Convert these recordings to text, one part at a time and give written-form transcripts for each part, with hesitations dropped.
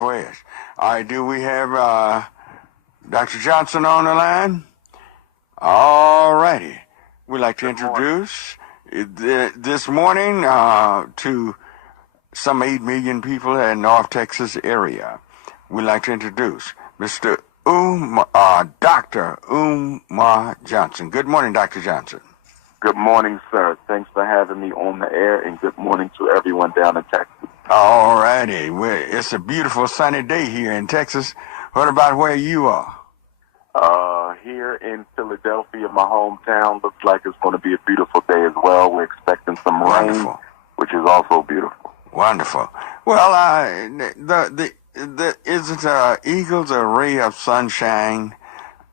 West. All right, do we have Dr. Johnson on the line? All righty. We'd like to introduce this morning to some 8 million people in North Texas area. We'd like to introduce Mr. Dr. Umar Johnson. Good morning, Dr. Johnson. Good morning, sir. Thanks for having me on the air, and good morning to everyone down in Texas. All righty. It's a beautiful sunny day here in Texas. What about where you are? Here in Philadelphia, my hometown, looks like it's going to be a beautiful day as well. We're expecting some rain, which is also beautiful. Wonderful. Well, isn't Eagles a ray of sunshine,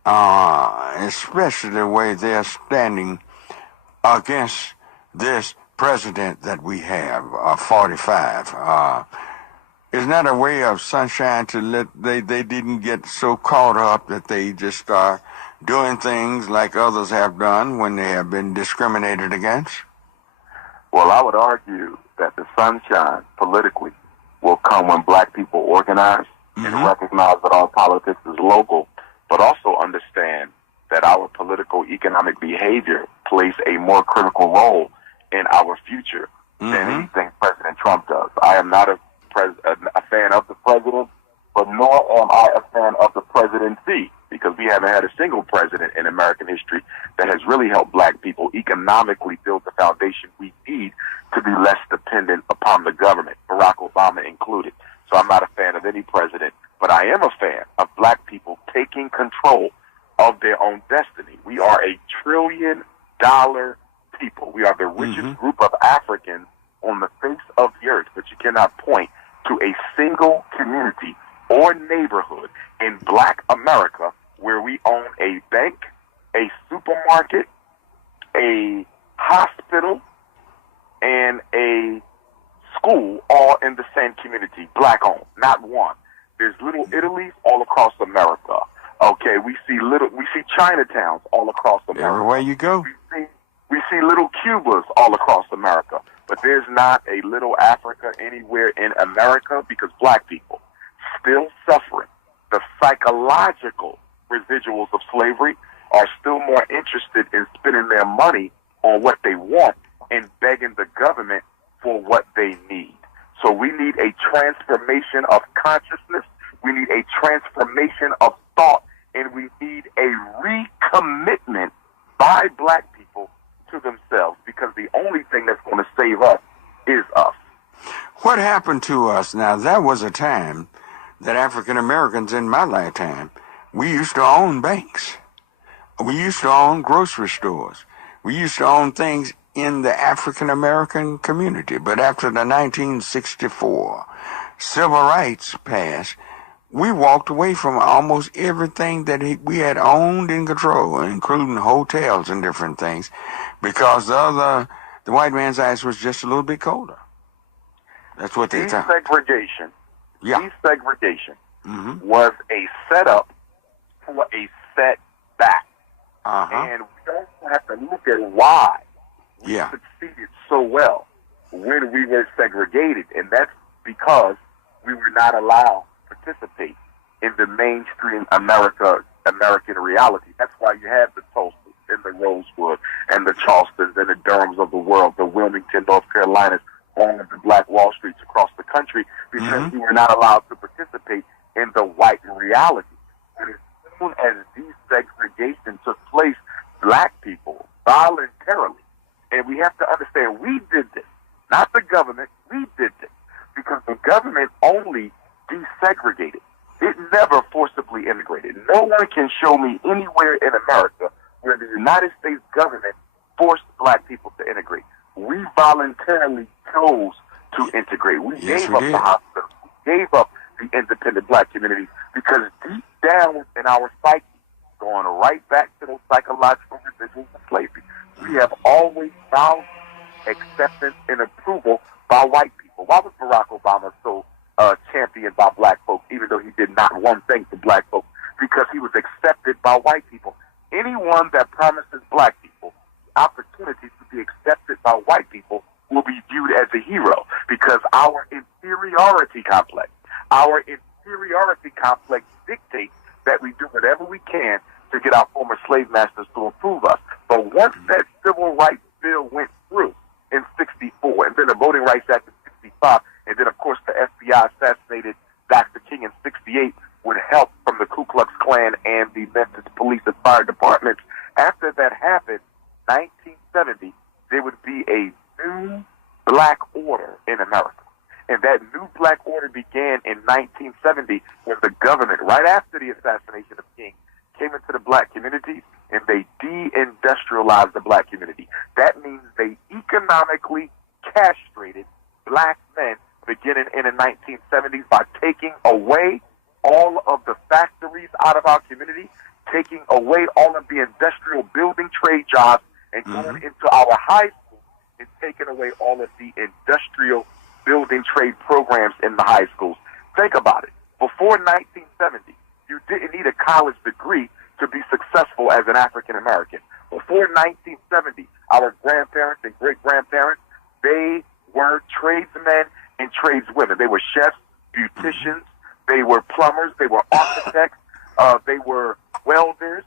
especially the way they're standing against this president that we have, 45. Isn't that a way of sunshine to let they didn't get so caught up that they just start doing things like others have done when they have been discriminated against? Well, I would argue that the sunshine politically will come when black people organize and recognize that our politics is local, but also understand that our political economic behavior plays a more critical role in our future than anything President Trump does. I am not a fan of the president, but nor am I a fan of the presidency, because we haven't had a single president in American history that has really helped black people economically build the foundation we need to be less dependent upon the government, Barack Obama included. So I'm not a fan of any president, but I am a fan of black people taking control of their own destiny. We are a $1 trillion people. We are the richest group of Africans on the face of the earth, but you cannot point to a single community or neighborhood in black America where we own a bank, a supermarket, a hospital, and a school all in the same community, black owned, not one. There's little Italy's all across America. Okay, we see Chinatowns all across America. Everywhere you go. We see little Cubas all across America, but there's not a little Africa anywhere in America because black people still suffering the psychological residuals of slavery are still more interested in spending their money on what they want and begging the government for what they need. So we need a transformation of consciousness. We need a transformation of thought, and we need a recommitment by black people to themselves, because the only thing that's going to save us is us. What happened to us? Now, there was a time that African Americans in my lifetime, we used to own banks. We used to own grocery stores. We used to own things in the African American community. But after the 1964 civil rights passed, we walked away from almost everything that we had owned and controlled, including hotels and different things, because the white man's ice was just a little bit colder. That's what they thought. Desegregation. Yeah. Desegregation was a setup for a setback. And we don't have to look at why we succeeded so well when we were segregated, and that's because we were not allowed participate in the mainstream American reality. That's why you have the Tulsa and the Rosewood and the Charlestons and the Durhams of the world, the Wilmington, North Carolinas, all of the Black Wall Streets across the country, because we were not allowed to participate in the white reality. And as soon as desegregation took place, black people voluntarily, and we have to understand, we did this, not the government, we did this, because the government only desegregated. It never forcibly integrated. No one can show me anywhere in America where the United States government forced black people to integrate. We voluntarily chose to integrate. We gave up the hospitals. We gave up the independent black communities, because deep down in our psyche, going right back to those psychological residuals of slavery, we have always found acceptance and approval by white people. Why was Barack Obama so championed by black folks, even though he did not one thing for black folks? Because he was accepted by white people. Anyone that promises black people opportunities to be accepted by white people will be viewed as a hero, because our inferiority complex, our superiority complex dictates that we do whatever we can to get our former slave masters to approve us. But once that civil rights bill went through in 64, and then the Voting Rights Act in 65, and then, of course, the FBI assassinated Dr. King in 68 with help from the Ku Klux Klan and the Memphis Police and Fire Departments. After that happened, 1970, there would be a new black order in America. And that new black order began in 1970 when the government, right after the assassination of King, came into the black community and they deindustrialized the black community. That means they economically castrated black men beginning in the 1970s by taking away all of the factories out of our community, taking away all of the industrial building trade jobs, and going into our high schools and taking away all of the industrial building trade programs in the high schools. Think about it. Before 1970, you didn't need a college degree to be successful as an African American. Before 1970, our grandparents and great-grandparents, they were tradesmen and tradeswomen. They were chefs, beauticians, they were plumbers, they were architects, they were welders,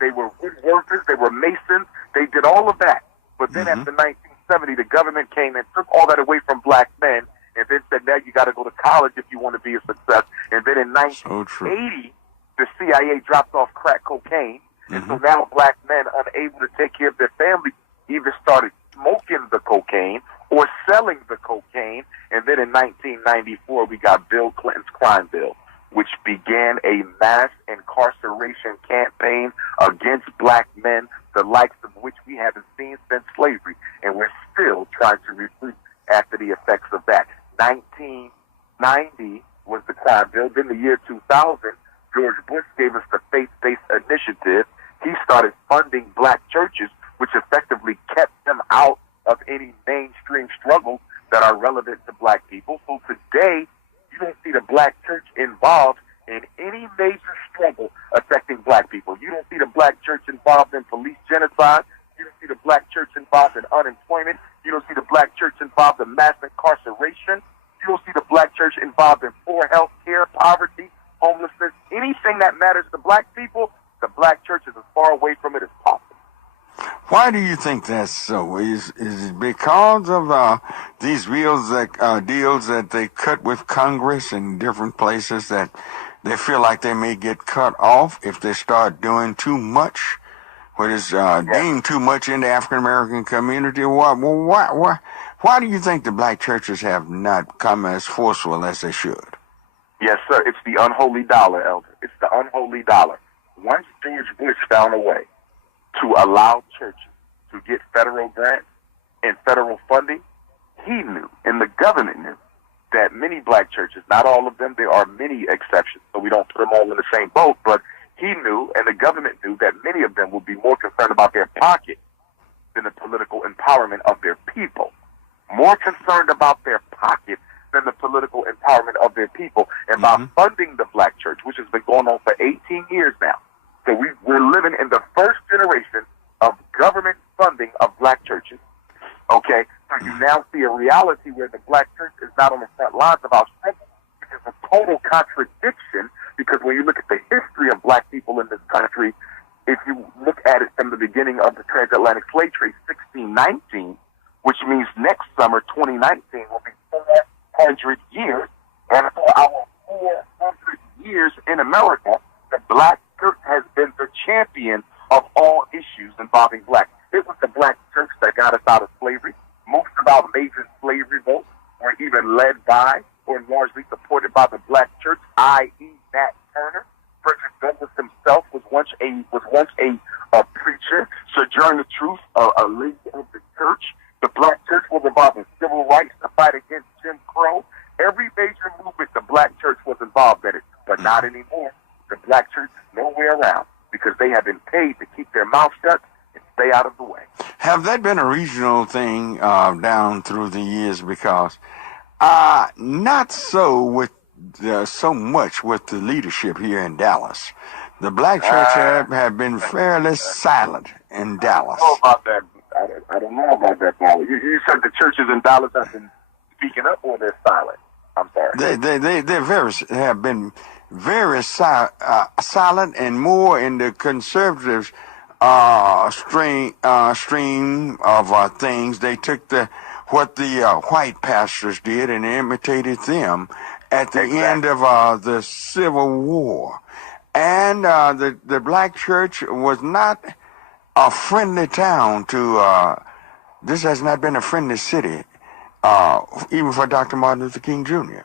they were woodworkers, they were masons. They did all of that. But then after 1970, the government came and took all that away from black men and then said, now you got to go to college if you want to be a success. And then in 1980, the CIA dropped off crack cocaine. And so now black men, unable to take care of their families, either started smoking the cocaine or selling the cocaine. And then in 1994, we got Bill Clinton's crime bill, which began a mass incarceration campaign against black men, the likes of which we haven't seen since slavery. And we're still trying to recruit after the effects of that. 1990 was the crime bill. Then the year 2000, George Bush gave us the faith-based initiative. He started funding black churches, which effectively kept them out of any mainstream struggles that are relevant to black people. So today, you don't see the black church involved in any major struggle affecting black people. You don't see the black church involved in police genocide. You don't see the black church involved in unemployment. You don't see the black church involved in mass incarceration. You don't see the black church involved in poor health care, poverty, homelessness. Anything that matters to black people, the black church is as far away from it as possible. Why do you think that's so? Is it because of these deals that they cut with Congress and different places that they feel like they may get cut off if they start doing too much, what is deemed too much in the African American community? Why do you think the black churches have not come as forceful as they should? Yes, sir. It's the unholy dollar, Elder. It's the unholy dollar. Once George Bush found a way to allow churches to get federal grants and federal funding, he knew, and the government knew, that many black churches, not all of them, there are many exceptions, so we don't put them all in the same boat, but he knew, and the government knew, that many of them would be more concerned about their pocket than the political empowerment of their people. More concerned about their pocket than the political empowerment of their people. And by funding the black church, which has been going on for 18 years now, so we're living in the first generation of government funding of black churches. Okay, so you now see a reality where the black church is not on the front lines of our struggle, which is a total contradiction, because when you look at the history of black people in this country, if you look at it from the beginning of the transatlantic slave trade, 1619, which means next summer, 2019, will be 400 years, and for our 400 years in America, the black church has been the champion of all issues involving blacks. It was the black church that got us out of slavery. Most of our major slave revolts were even led by or largely supported by the black church, i.e. Nat Turner. Frederick Douglass himself was once a preacher. Sojourner Truth, a lady of the church. The black church was involved in civil rights to fight against Jim Crow. Every major movement, the black church was involved in it, but not anymore. The black church is nowhere around because they have been paid to keep their mouth shut and stay out of the way. Have that been a regional thing down through the years? Because not so with so much with the leadership here in Dallas. The black church have been fairly silent in Dallas. I don't know about that, Paul. You said the churches in Dallas have been speaking up, or they're silent? I'm sorry. They have been very silent and more in the conservative stream of things. They took what the white pastors did and imitated them at the end of the Civil War. And the black church was not a friendly town to, this has not been a friendly city, even for Dr. Martin Luther King Jr.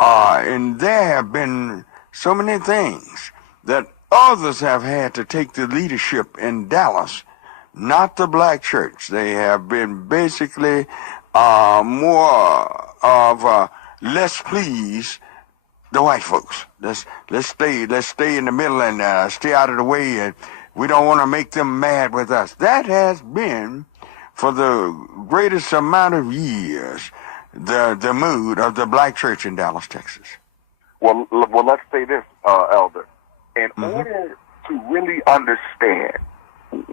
And there have been so many things that others have had to take the leadership in Dallas, not the black church. They have been basically more of less pleased the white folks. Let's stay in the middle and stay out of the way, and we don't want to make them mad with us. That has been, for the greatest amount of years, the mood of the black church in Dallas, Texas. Well, let's say this, Elder. In order to really understand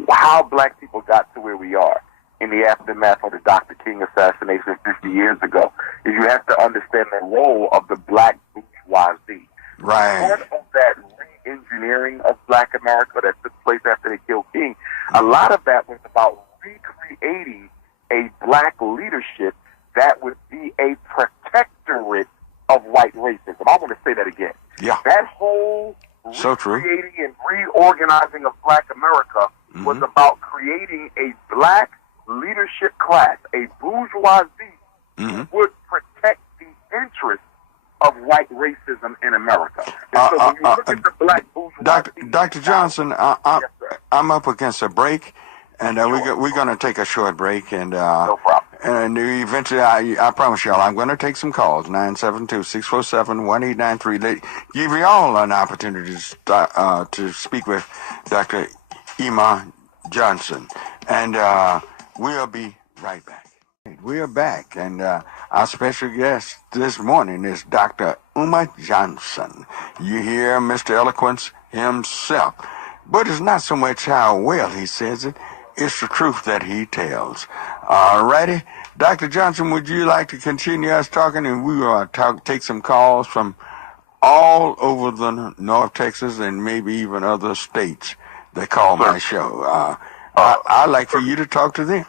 how black people got to where we are in the aftermath of the Dr. King assassination 50 years ago, is you have to understand the role of the black bourgeoisie. Right. Part of that re-engineering of black America that took place after they killed King, a lot of that was about recreating a black leadership that would be a protectorate of white racism. I want to say that again. Yeah. That whole recreating and reorganizing of black America was about creating a black leadership class, a bourgeoisie who would protect the interests of white racism in America. And so when you look at the black bourgeoisie... Dr. Johnson, yes, I'm up against a break, and we're going to take a short break. And, no problem. And eventually, I promise y'all, I'm going to take some calls, 972-647-1893. Give you all an opportunity to speak with Dr. Umar Johnson. And we'll be right back. We are back, and our special guest this morning is Dr. Umar Johnson. You hear Mr. Eloquence himself. But it's not so much how well he says it, it's the truth that he tells. All righty. Dr. Johnson, would you like to continue us talking? And we will take some calls from all over the North Texas and maybe even other states that call my show. I'd like for you to talk to them.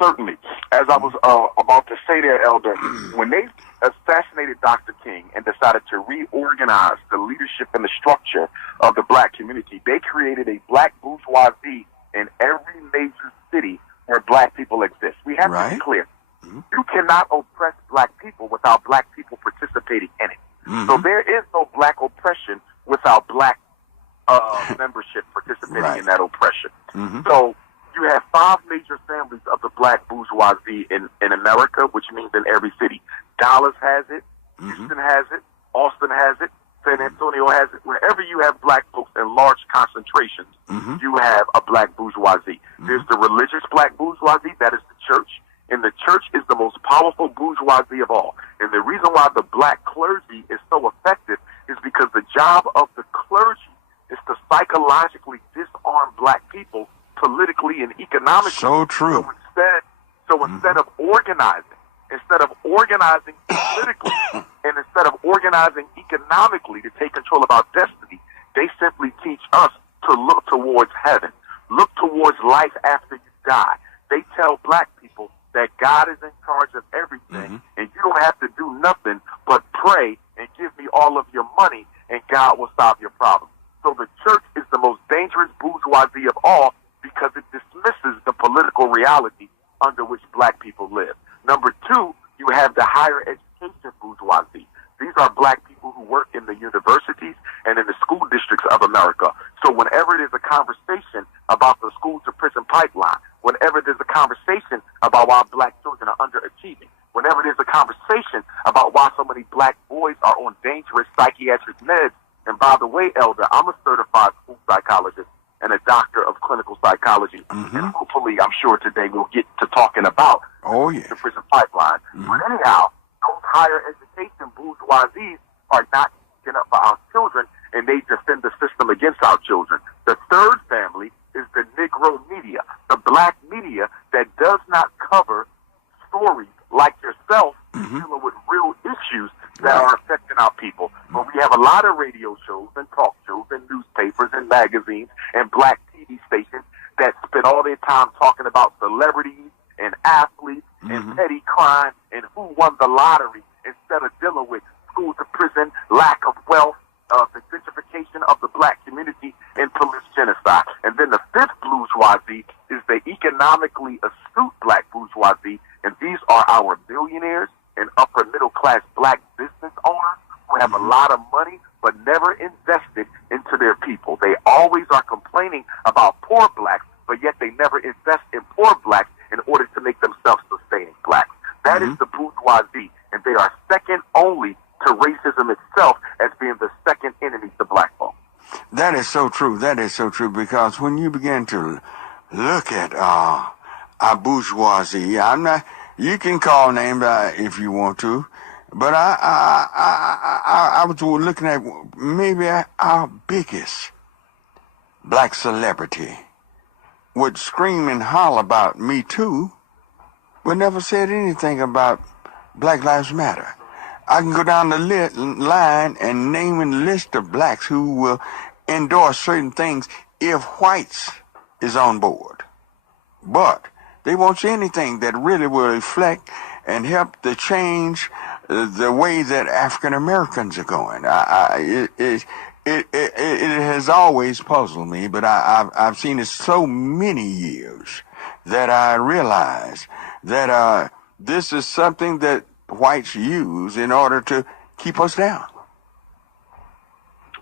Certainly. As I was about to say there, Elder, when they assassinated Dr. King and decided to reorganize the leadership and the structure of the black community, they created a black bourgeoisie in every major city where black people exist. We have to be clear. You cannot oppress black people without black people participating in it. So there is no black oppression without black membership participating in that oppression. So you have 5 major families of the black bourgeoisie in America, which means in every city. Dallas has it, Houston has it, Austin has it, San Antonio has it. Wherever you have black folks in large concentrations, you have a black bourgeoisie. There's the religious black bourgeoisie, that is the church. And the church is the most powerful bourgeoisie of all. And the reason why the black clergy is so effective is because the job of the clergy is to psychologically disarm black people politically and economically. So true. So instead of organizing politically, and instead of organizing economically to take control of our destiny, they simply teach us to look towards heaven, look towards life after you die. They tell black people that God is in charge of everything, and you don't have to do nothing but pray and give me all of your money, and God will solve your problem. So the church is the most dangerous bourgeoisie of all because it dismisses the political reality under which black people live. Number 2, you have the higher education bourgeoisie. These are black people who work in the universities and in the school districts of America. So whenever there's a conversation about the school-to-prison pipeline, whenever there's a conversation about why black children are underachieving, whenever there's a conversation about why so many black boys are on dangerous psychiatric meds, and by the way, Elder, I'm a certified school psychologist and a doctor of clinical psychology. And hopefully, I'm sure today we'll get to talking about the prison pipeline. But anyhow, those higher education bourgeoisies are not speaking up for our children, and they defend the system against our children. The third family is the Negro media, the black media that does not cover stories like yourself dealing with real people. But we have a lot of radio shows and talk shows and newspapers and magazines and black TV stations that spend all their time talking about celebrities and athletes and petty crime and who won the lottery instead of dealing with schools to prison, lack of wealth, the gentrification of the black community, and police genocide. And then the fifth bourgeoisie is the economically astute black bourgeoisie, and these are our billionaires and upper middle class black business owners who have a lot of money but never invested into their people. They always are complaining about poor blacks, but yet they never invest in poor blacks in order to make themselves sustaining blacks. That is the bourgeoisie, and they are second only to racism itself as being the second enemy to black folk. That is so true. That is so true, because when you begin to look at our bourgeoisie, you can call names if you want to, but I was looking at maybe our biggest black celebrity would scream and holler about Me Too, but never said anything about Black Lives Matter. I can go down the line and name a list of blacks who will endorse certain things if whites is on board. But they won't say anything that really will reflect and help to change the way that African Americans are going. It has always puzzled me, but I've seen it so many years that I realize that this is something that whites use in order to keep us down.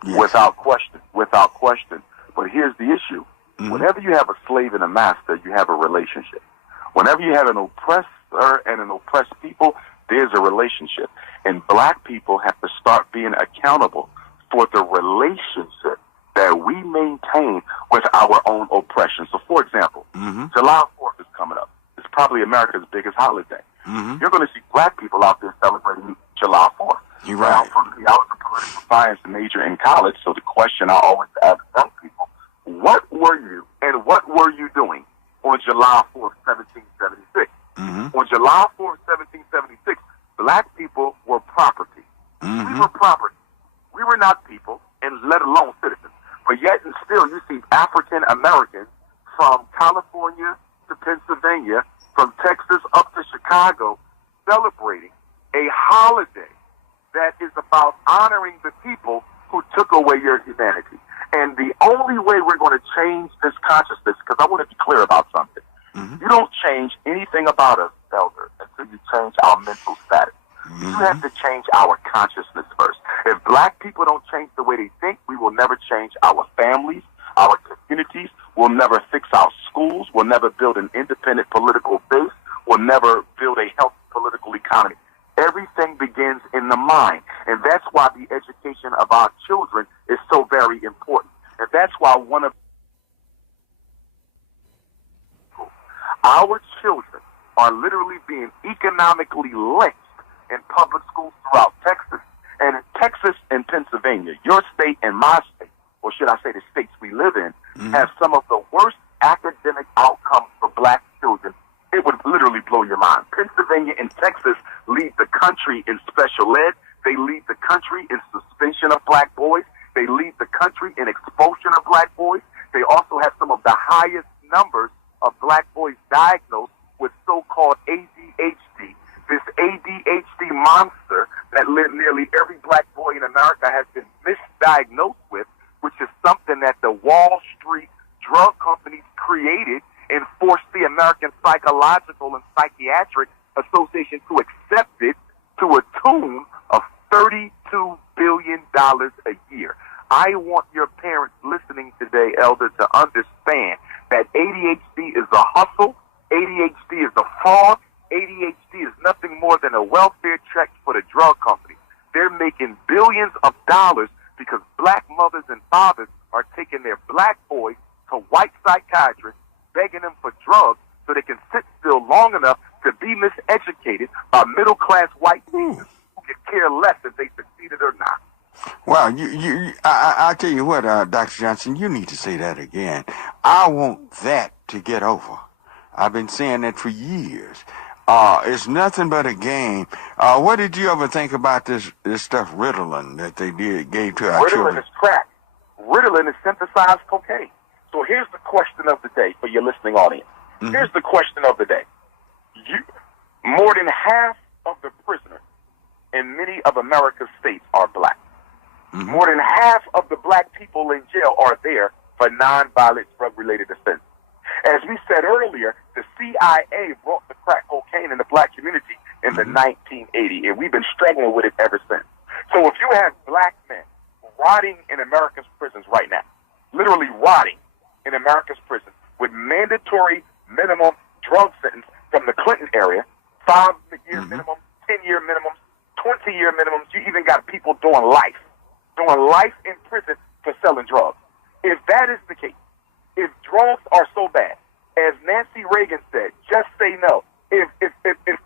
Yes. Without question. But here's the issue. Whenever you have a slave and a master, you have a relationship. Whenever you have an oppressor and an oppressed people, there's a relationship. And black people have to start being accountable for the relationship that we maintain with our own oppression. So, for example, July 4th is coming up. It's probably America's biggest holiday. You're going to see black people out there celebrating July 4th. You're right. Now, I was a political science major in college, so the question I always ask young people, what were you doing on July 4th, 1776? On July 4th, 1776, black people were property. We were property. We were not people, and let alone citizens. But yet and still, you see African Americans from California to Pennsylvania, from Texas up to Chicago, celebrating a holiday that is about honoring the people who took away your humanity. And the only way we're going to change this consciousness, because I want to be clear about something. You don't change anything about us, Elder, until you change our mental status. You have to change our consciousness first. If black people don't change the way they think, we will never change our families, our communities. We'll never fix our schools. We'll never build an independent political base. We'll never build a healthy political economy. Everything begins in the mind. And that's why the education of our children is so very important. And that's why one of our children are literally being economically lynched in public schools throughout Texas. And in Texas and Pennsylvania, your state and my state, or should I say the states we live in, have some of the worst academic outcomes for black children. It would literally blow your mind. Pennsylvania and Texas lead the country in special ed. They lead the country in suspension of black boys. They lead the country in expulsion of black boys. They also have some of the highest numbers of black boys diagnosed with so-called ADHD. This ADHD monster that nearly every black boy in America has been misdiagnosed with, which is something that the Wall Street drug companies created and forced the American Psychological and Psychiatric Association to accept it to a tune of $32 billion a year. I want your parents listening today, Elder, to understand that ADHD is a hustle, ADHD is a fraud, ADHD is nothing more than a welfare check for the drug companies. They're making billions of dollars because black mothers and fathers are taking their black boys to white psychiatrists, begging them for drugs so they can sit still long enough to be miseducated by middle-class white men who could care less if they succeeded or not. Well, I tell you what, Dr. Johnson, you need to say that again. I want that to get over. I've been saying that for years. It's nothing but a game. What did you ever think about this stuff Ritalin that they gave to our children? Ritalin is crack. Ritalin is synthesized cocaine. So here's the question of the day for your listening audience. Mm-hmm. Here's the question of the day. More than half of the prisoners in many of America's states are black. Mm-hmm. More than half of the black people in jail are there for nonviolent drug-related offenses. As we said earlier, the CIA brought the crack cocaine in the black community in the 1980s, and we've been struggling with it ever since. So if you have black men rotting in America's prisons right now, literally rotting in America's prisons with mandatory minimum drug sentence from the Clinton area, 5-year minimum, 10-year minimums, 20-year minimums, you even got people doing life in prison for selling drugs. If that is the case, if drugs are so bad, as Nancy Reagan said, just say no. If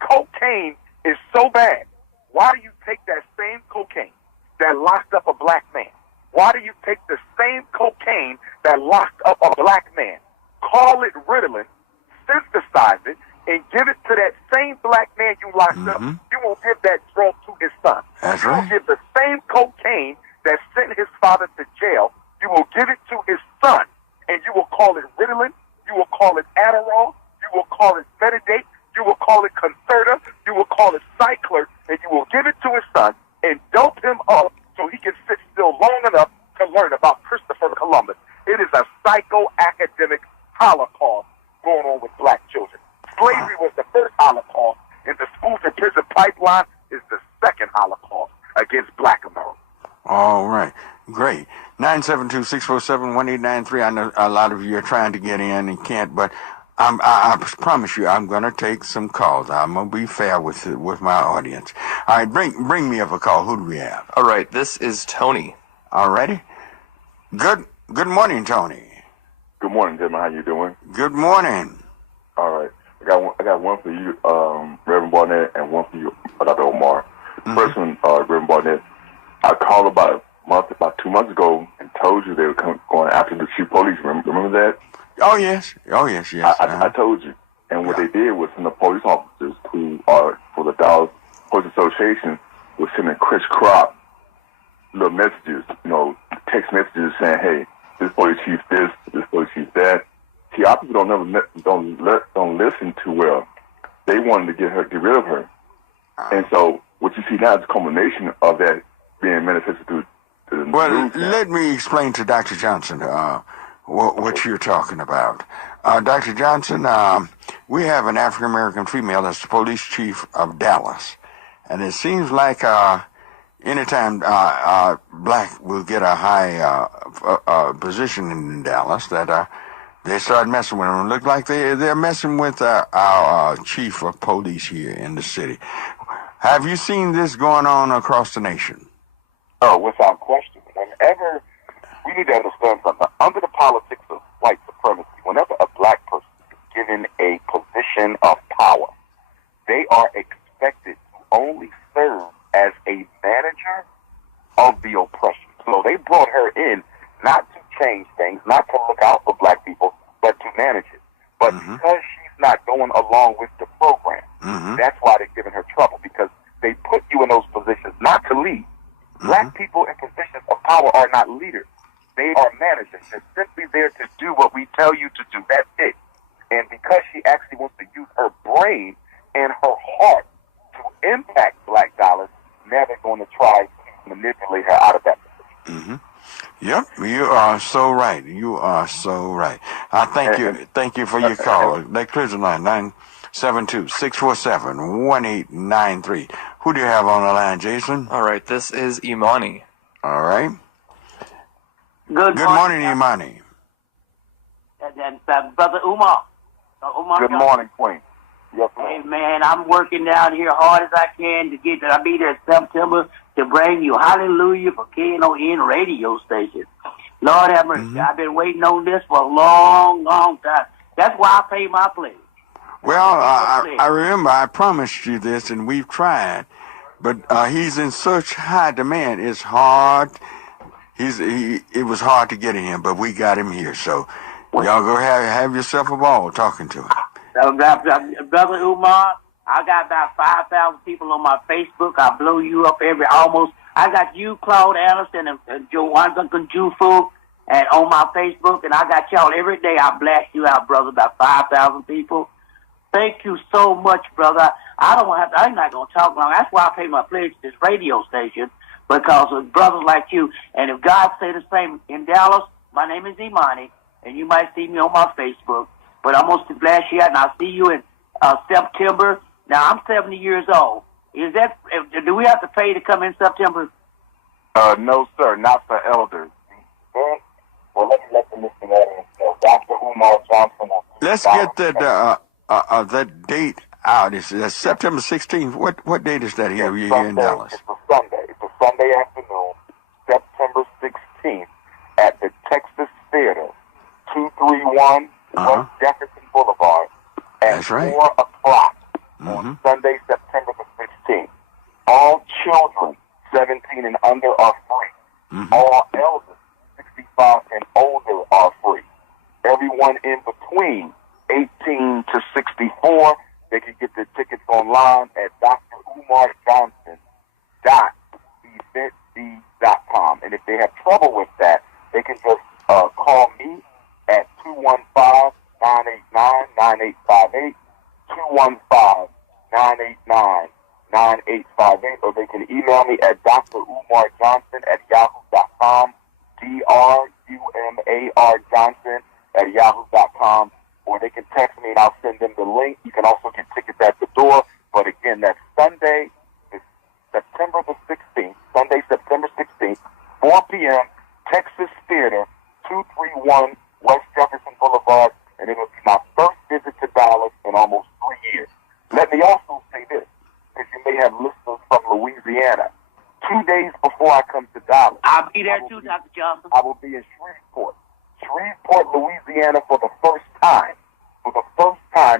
cocaine is so bad, why do you take that same cocaine that locked up a black man? Why do you take the same cocaine that locked up a black man, call it Ritalin, synthesize it, and give it to that same black man you locked up? You will give that drug to his son. That's you right. will give the same cocaine that sent his father to jail, you will give it to his son, and you will call it Ritalin, you will call it Adderall, you will call it Benadate, you will call it Concerta, you will call it Cycler, and you will give it to his son and dope him up so he can sit still long enough to learn about Christopher Columbus. It is a psycho-academic holocaust going on with black children. Slavery was the first holocaust, and the schools and prison pipeline is the second holocaust against black America. All right. Great. 972-647-1893. I know a lot of you are trying to get in and can't, but I promise you I'm going to take some calls. I'm going to be fair with my audience. All right, bring me up a call. Who do we have? All right, this is Tony. All righty. Good morning, Tony. Good morning, gentlemen. How you doing? Good morning. All right. I got one for you, Reverend Barnett, and one for you, Dr. Umar. First one, Reverend Barnett, I called about 2 months ago and told you they were going after the chief police. Remember that? Oh, yes. I told you. And what they did was some of the police officers who are for the Dallas Police Association was sending Chris Crop little messages, text messages saying, hey, this police chief this police chief that. See, our people don't listen too well. They wanted to get rid of her. And so what you see now is a culmination of that being manifested through the news. Well, let me explain to Dr. Johnson what you're talking about. Dr. Johnson, we have an African-American female that's the police chief of Dallas. And it seems like anytime black will get a high position in Dallas, that they start messing with them. Look like they're messing with our chief of police here in the city. Have you seen this going on across the nation? Oh, without question. Whenever, we need to understand something. Under the politics of white supremacy, whenever a black person is given a position of power, they are expected to only serve as a manager of the oppression. So they brought her in not to change things, not to look out for black people, but to manage it. But because she's not going along with the program, that's why they're giving her trouble, because they put you in those positions not to lead. Black people in positions of power are not leaders. They are managers. They're simply there to do what we tell you to do. That's it. And because she actually wants to use her brain and her heart to impact black dollars, now they're going to try to manipulate her out of that position. Yep, you are so right. You are so right. Thank you for your call. That clears the line, 972-647-1893. Who do you have on the line, Jason? All right, this is Imani. All right. Good morning, Imani. And Brother Umar. Good morning, Queen. Yes, hey, man, I'm working down here hard as I can to get I'll be there in September to bring you Hallelujah for KNON radio station. Lord have mercy. I've been waiting on this for a long, long time. That's why I pay my pledge. Well, I remember I promised you this, and we've tried, but he's in such high demand. It's hard. It was hard to get him, but we got him here. So y'all go have yourself a ball talking to him. Brother Umar, I got about 5,000 people on my Facebook. I blow you up almost. I got you, Claude Anderson, and Joanne Jufu, and on my Facebook, and I got y'all every day. I blast you out, brother, about 5,000 people. Thank you so much, brother. I'm not going to talk long. That's why I pay my pledge to this radio station, because of brothers like you. And if God say the same in Dallas, my name is Imani, and you might see me on my Facebook. But I'm going to blast you out, and I'll see you in September. Now, I'm 70 years old. Do we have to pay to come in September? No, sir, not for elders. Well, let me let the listener know. Dr. Umar Johnson. Let's get that date out. It's September 16th. What date is that here in Dallas? It's a Sunday. It's a Sunday afternoon, September 16th, at the Texas Theater, 231 West Jefferson Boulevard, at 4 o'clock on Sunday, September the 16th. All children 17 and under are free. All elders 65 and older are free. Everyone in between 18 to 64, they can get their tickets online at drumarjohnson.eventd.com. And if they have trouble with that, they can just call me at 215-989-9858, 215-989-9858, or they can email me at drumarjohnson@yahoo.com, drumarjohnson@yahoo.com, or they can text me and I'll send them the link. You can also get tickets at the door. But again, that's Sunday, September the 16th, Sunday, September 16th, 4 p.m., Texas Theater, 231 West Jefferson Boulevard, and it will be my first visit to Dallas in almost 3 years. Let me also say this, because you may have listeners from Louisiana. 2 days before I come to Dallas, I'll be there too, Dr. Johnson. I will be in Shreveport, Louisiana, for the first time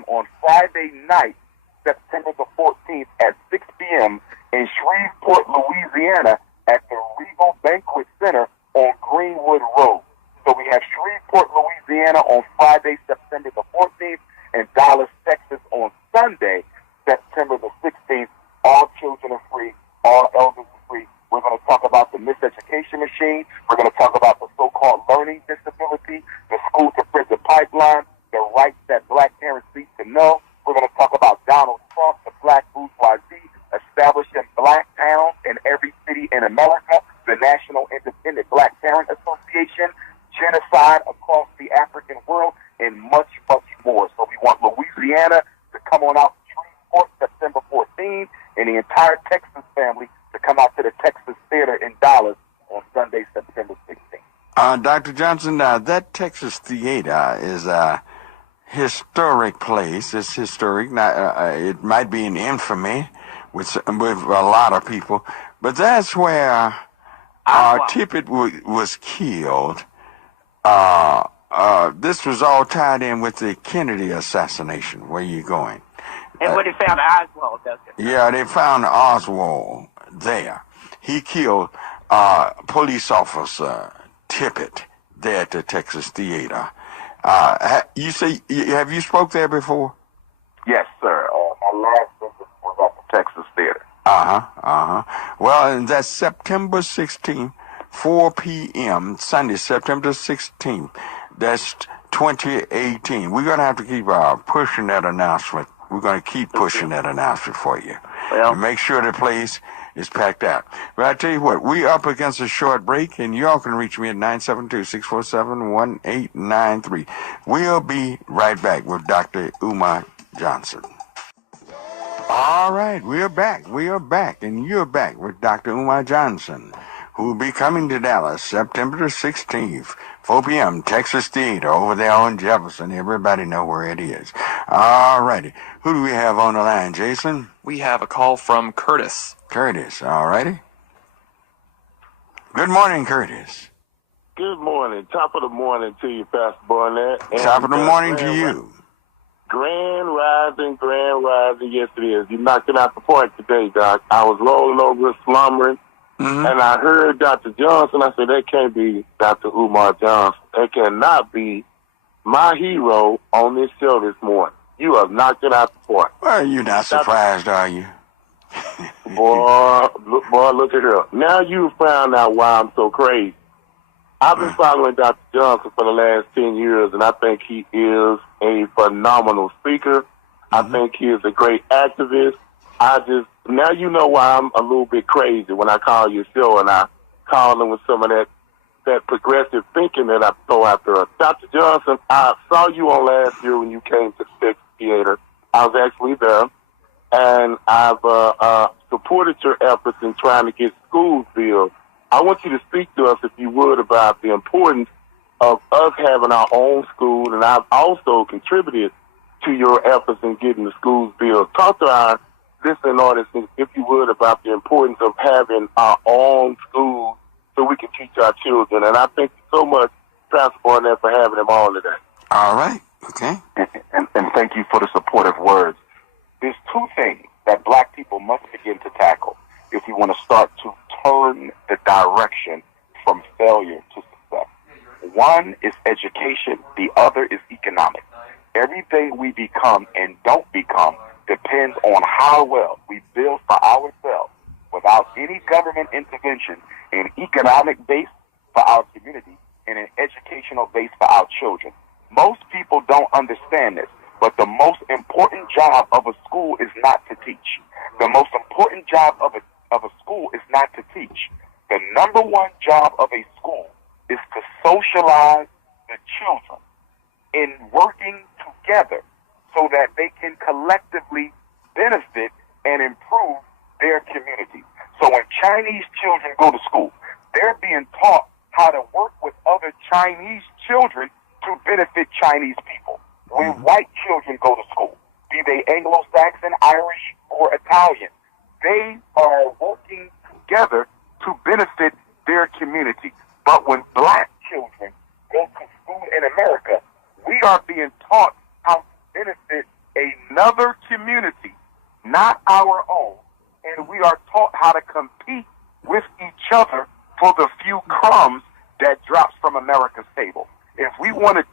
on Friday night, September the 14th at 6 p.m. in Shreveport, Louisiana, at the Regal Banquet Center on Greenwood Road. So we have Shreveport, Louisiana on Friday, September the 14th, and Dallas, Texas on Sunday, September the 16th. All children are free. All elders are free. We're going to talk about the miseducation machine. We're going to talk about the so-called learning disability, the school-to-prison pipeline, the rights that black parents need to know. We're going to talk about Donald Trump, the black bourgeoisie, establishing black towns in every city in America, the National Independent Black Parent Association, genocide across the African world, and much, much more. So we want Louisiana to come on out to Shreveport September 14th, and the entire Texas family to come out to the Texas Theater in Dallas on Sunday, September 16th. Dr. Johnson, that Texas Theater is a historic place. It's historic. Now, it might be in infamy with a lot of people, but that's where Tippit was killed. This was all tied in with the Kennedy assassination. Where you going? And where they found Oswald, yeah, they found Oswald there. He killed police officer Tippit there at the Texas Theater. Have you spoke there before? Yes, sir. My last visit was at the Texas Theater. Well, and that's September 16th, 4 p.m., Sunday, September 16th. That's 2018. We're going to have to keep pushing that announcement. We're going to keep pushing that announcement for you. Well, and make sure the place is packed out. But I tell you what, we're up against a short break, and y'all can reach me at 972-647-1893. We'll be right back with Dr. Umar Johnson. All right, we're back. We are back, and you're back with Dr. Umar Johnson, who will be coming to Dallas September the 16th, 4 p.m., Texas Theater, over there on Jefferson. Everybody know where it is. All righty. Who do we have on the line, Jason? We have a call from Curtis. Curtis, all righty. Good morning, Curtis. Good morning. Top of the morning to you, Pastor Barnett. Top of the morning to you. Grand rising, yes it is. You're knocking out the point today, Doc. I was rolling over slumbering, and I heard Dr. Johnson. I said, that can't be Dr. Umar Johnson. That cannot be my hero on this show this morning. You have knocked it out the park. Well, you're not surprised, are you? Boy, look at her. Now you found out why I'm so crazy. I've been following Dr. Johnson for the last 10 years, and I think he is a phenomenal speaker. I think he is a great activist. Now you know why I'm a little bit crazy when I call your show, and I call him with some of that progressive thinking that I throw out there. Dr. Johnson, I saw you on last year when you came to the Texas Theater. I was actually there, and I've supported your efforts in trying to get schools built. I want you to speak to us, if you would, about the importance of us having our own school, and I've also contributed to your efforts in getting the schools built. Talk to our listening audience, if you would, about the importance of having our own schools so we can teach our children. And I thank you so much, Pastor Barnett, for having them on today. All right. Okay. And thank you for the supportive words. There's two things that black people must begin to tackle if we want to start to turn the direction from failure to success. One is education. The other is economics. Everything we become and don't become depends on how well we build for ourselves without any government intervention, an economic base for our community, and an educational base for our children. Most people don't understand this, but the most important job of a school is not to teach. The most important job of a school is not to teach. The number one job of a school is to socialize the children in working together so that they can collectively benefit and improve their community. So when Chinese children go to school, they're being taught how to work with other Chinese children to benefit Chinese people. When white children go to school, be they Anglo-Saxon, Irish, or Italian, they are working together to benefit their community. But when black children go to school in America, we are being taught how to benefit another community, not our own, and we are taught how to compete with each other for the few crumbs that drops from America's table. If we want to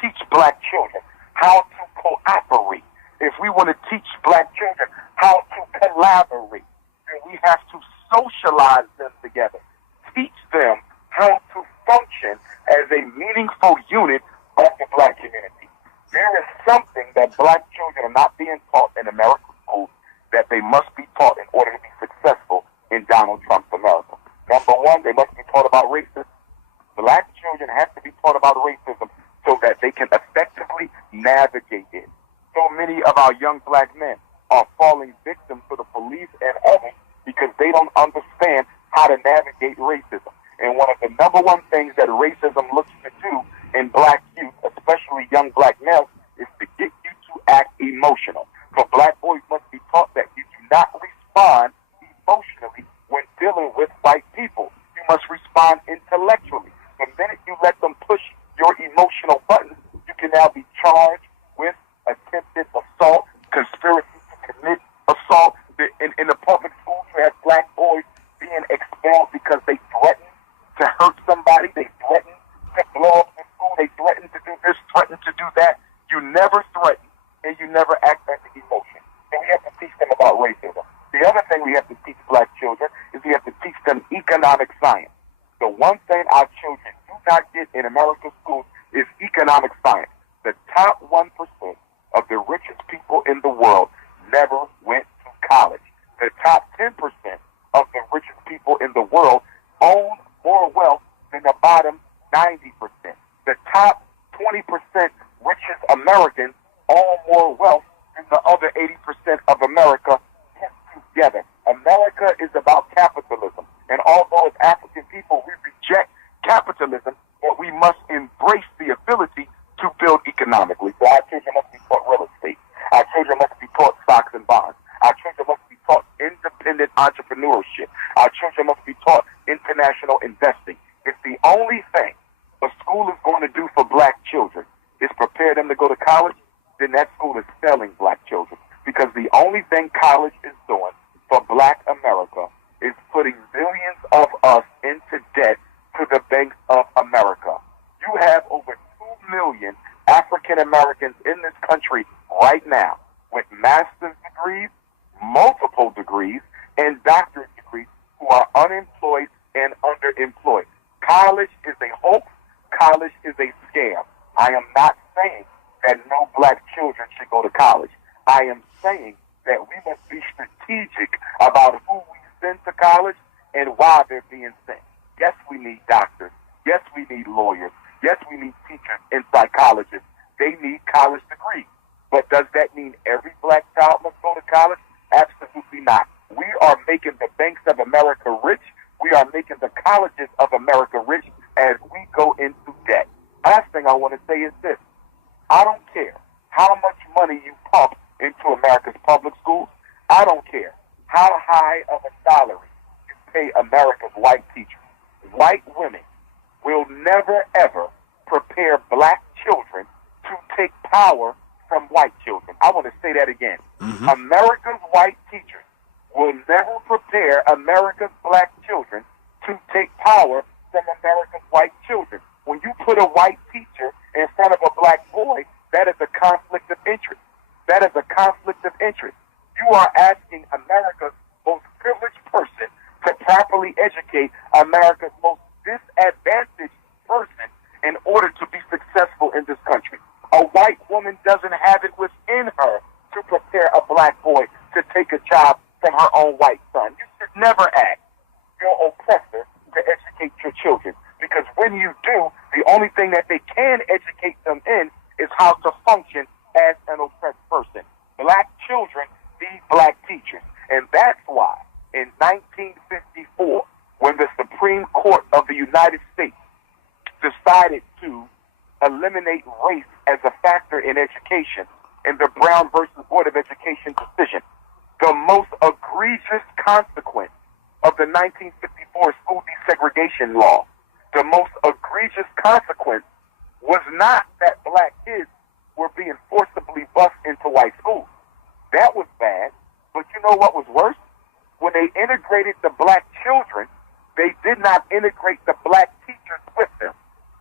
teach black children how to cooperate, if we want to teach black children how to collaborate, then we have to socialize them together, teach them how to function as a meaningful unit of the black community. There is something that black children are not being taught in American schools that they must be taught in order to be successful in Donald Trump's America. Number one, they must be taught about racism. Black children have to be taught about racism so that they can effectively navigate it. So many of our young black men are falling victim to the police and others because they don't understand how to navigate racism. And one of the number one things that racism looks to do in black youth, especially young black males, is to get you to act emotional. So black boys must be taught that you do not respond emotionally when dealing with white people. You must respond intellectually. The minute you let them push your emotional buttons, you can now be charged with attempted assault, conspiracy to commit assault. In the public schools, you have black boys being expelled because they threaten to hurt somebody, they threaten to blow up the school, they threaten to do this, threaten to do that. You never threaten, and you never act on the emotion. And we have to teach them about racism. The other thing we have to teach black children is we have to teach them economic science. The one thing our children do not get in American schools is economic science. The top 1% of the richest people in the world never went to college. The top 10% of the richest people in the world own more wealth than the bottom 90%. The top 20% richest Americans own more wealth than the other 80% of America put together. America is about capitalism. And although as African people we reject capitalism, but we must embrace the ability to build economically. So our children must be taught real estate. Our children must be taught stocks and bonds. Our children must be taught independent entrepreneurship. Our children must be taught international investing. If the only thing a school is going to do for black children is prepare them to go to college, then that school is failing black children. Because the only thing college is doing for black America is putting millions of us into debt to the banks of America. You have over 2 million African African Americans in this country right now with master's degrees, multiple degrees, and doctorate degrees who are unemployed and underemployed. College is a hoax. College is a scam. I am not saying that no black children should go to college. I am saying that we must be strategic about who we send to college and why they're being sent. Yes, we need doctors. Yes, we need lawyers. Yes, we need teachers and psychologists. They need college degrees. But does that mean every black child must go to college? Absolutely not. We are making the banks of America rich. We are making the colleges of America rich as we go into debt. Last thing I want to say is this. I don't care how much money you pump into America's public schools. I don't care how high of a salary you pay America's white teachers. White women will never, ever prepare black children to take power from white children. I want to say that again. America's white teachers will never prepare America's black children to take power from America's white children. When you put a white teacher in front of a black boy, that is a conflict of interest. That is a conflict of interest. You are asking America's most privileged person to properly educate America's most disadvantaged person in order to be successful in this country. A white woman doesn't have it within her to prepare a black boy to take a job from her own white son. You should never ask your oppressor to educate your children, because when you do, the only thing that they can educate them in is how to function as an oppressed person. Black children need black teachers, and that's why in 1954, when the Supreme Court of the United States decided to eliminate race as a factor in education in the Brown versus Board of Education decision, the most egregious consequence of the 1954 school desegregation law, the most egregious consequence was not that black kids were being forcibly bused into white schools. That was bad, but you know what was worse? When they integrated the black children, they did not integrate the black teachers with them.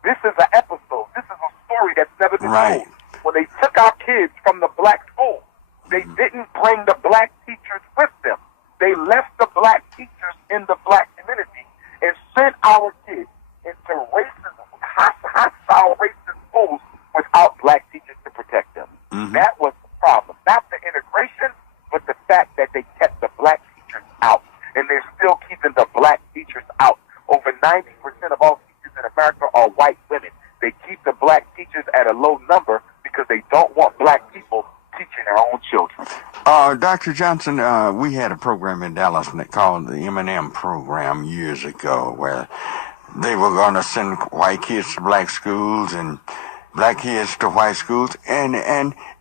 This is an episode. This is a story that's never been told. When they took our kids from the black school, they didn't bring the black teachers with them. They left the black teachers in the black community and sent our kids into racist, hostile racist schools without black teachers to protect them. That was the problem. Not the integration, but the fact that they kept the black teachers out. And they're still keeping the black teachers out. Over 90% of all teachers in America are white women. They keep the black teachers at a low number because they don't want black people teaching their own children. Dr. Johnson, we had a program in Dallas called the M&M program years ago, where they were going to send white kids to black schools and black kids to white schools, and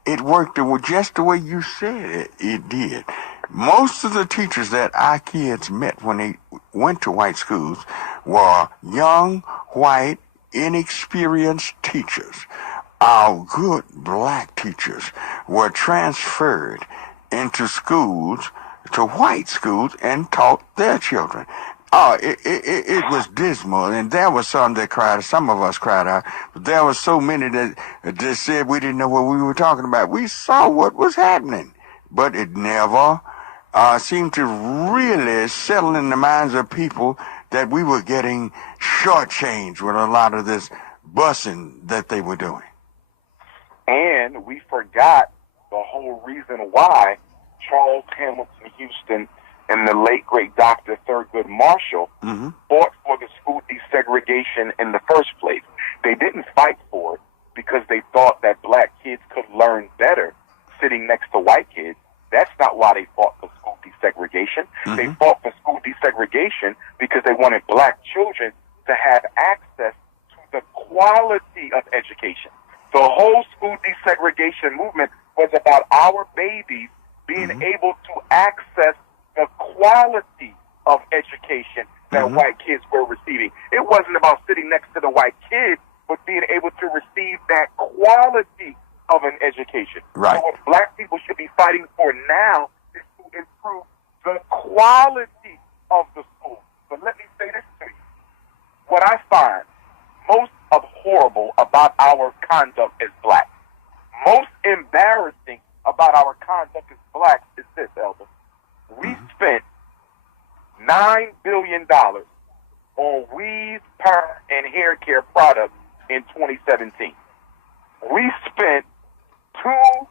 it worked just the way you said it did. Most of the teachers that our kids met when they went to white schools were young, white, inexperienced teachers. Our good black teachers were transferred into schools, to white schools, and taught their children. It was dismal, and there was some that cried. Some of us cried out, but there were so many that just said we didn't know what we were talking about. We saw what was happening, but it never seemed to really settle in the minds of people that we were getting shortchanged with a lot of this busing that they were doing. And we forgot the whole reason why Charles Hamilton Houston and the late, great Dr. Thurgood Marshall fought for the school desegregation in the first place. They didn't fight for it because they thought that black kids could learn better sitting next to white kids. That's not why they fought for school desegregation. They fought for school desegregation because they wanted black children to have access to the quality of education. The whole school desegregation movement was about our babies being able to access the quality of education that white kids were receiving. It wasn't about sitting next to the white kid, but being able to receive that quality of an education. Right. So what black people should be fighting for now is to improve the quality of the school. But let me say this to you. What I find most abhorrible about our conduct as black most embarrassing about our conduct as blacks is this, Elder. We spent $9 billion on weave, perm, and hair care products in 2017. We spent $2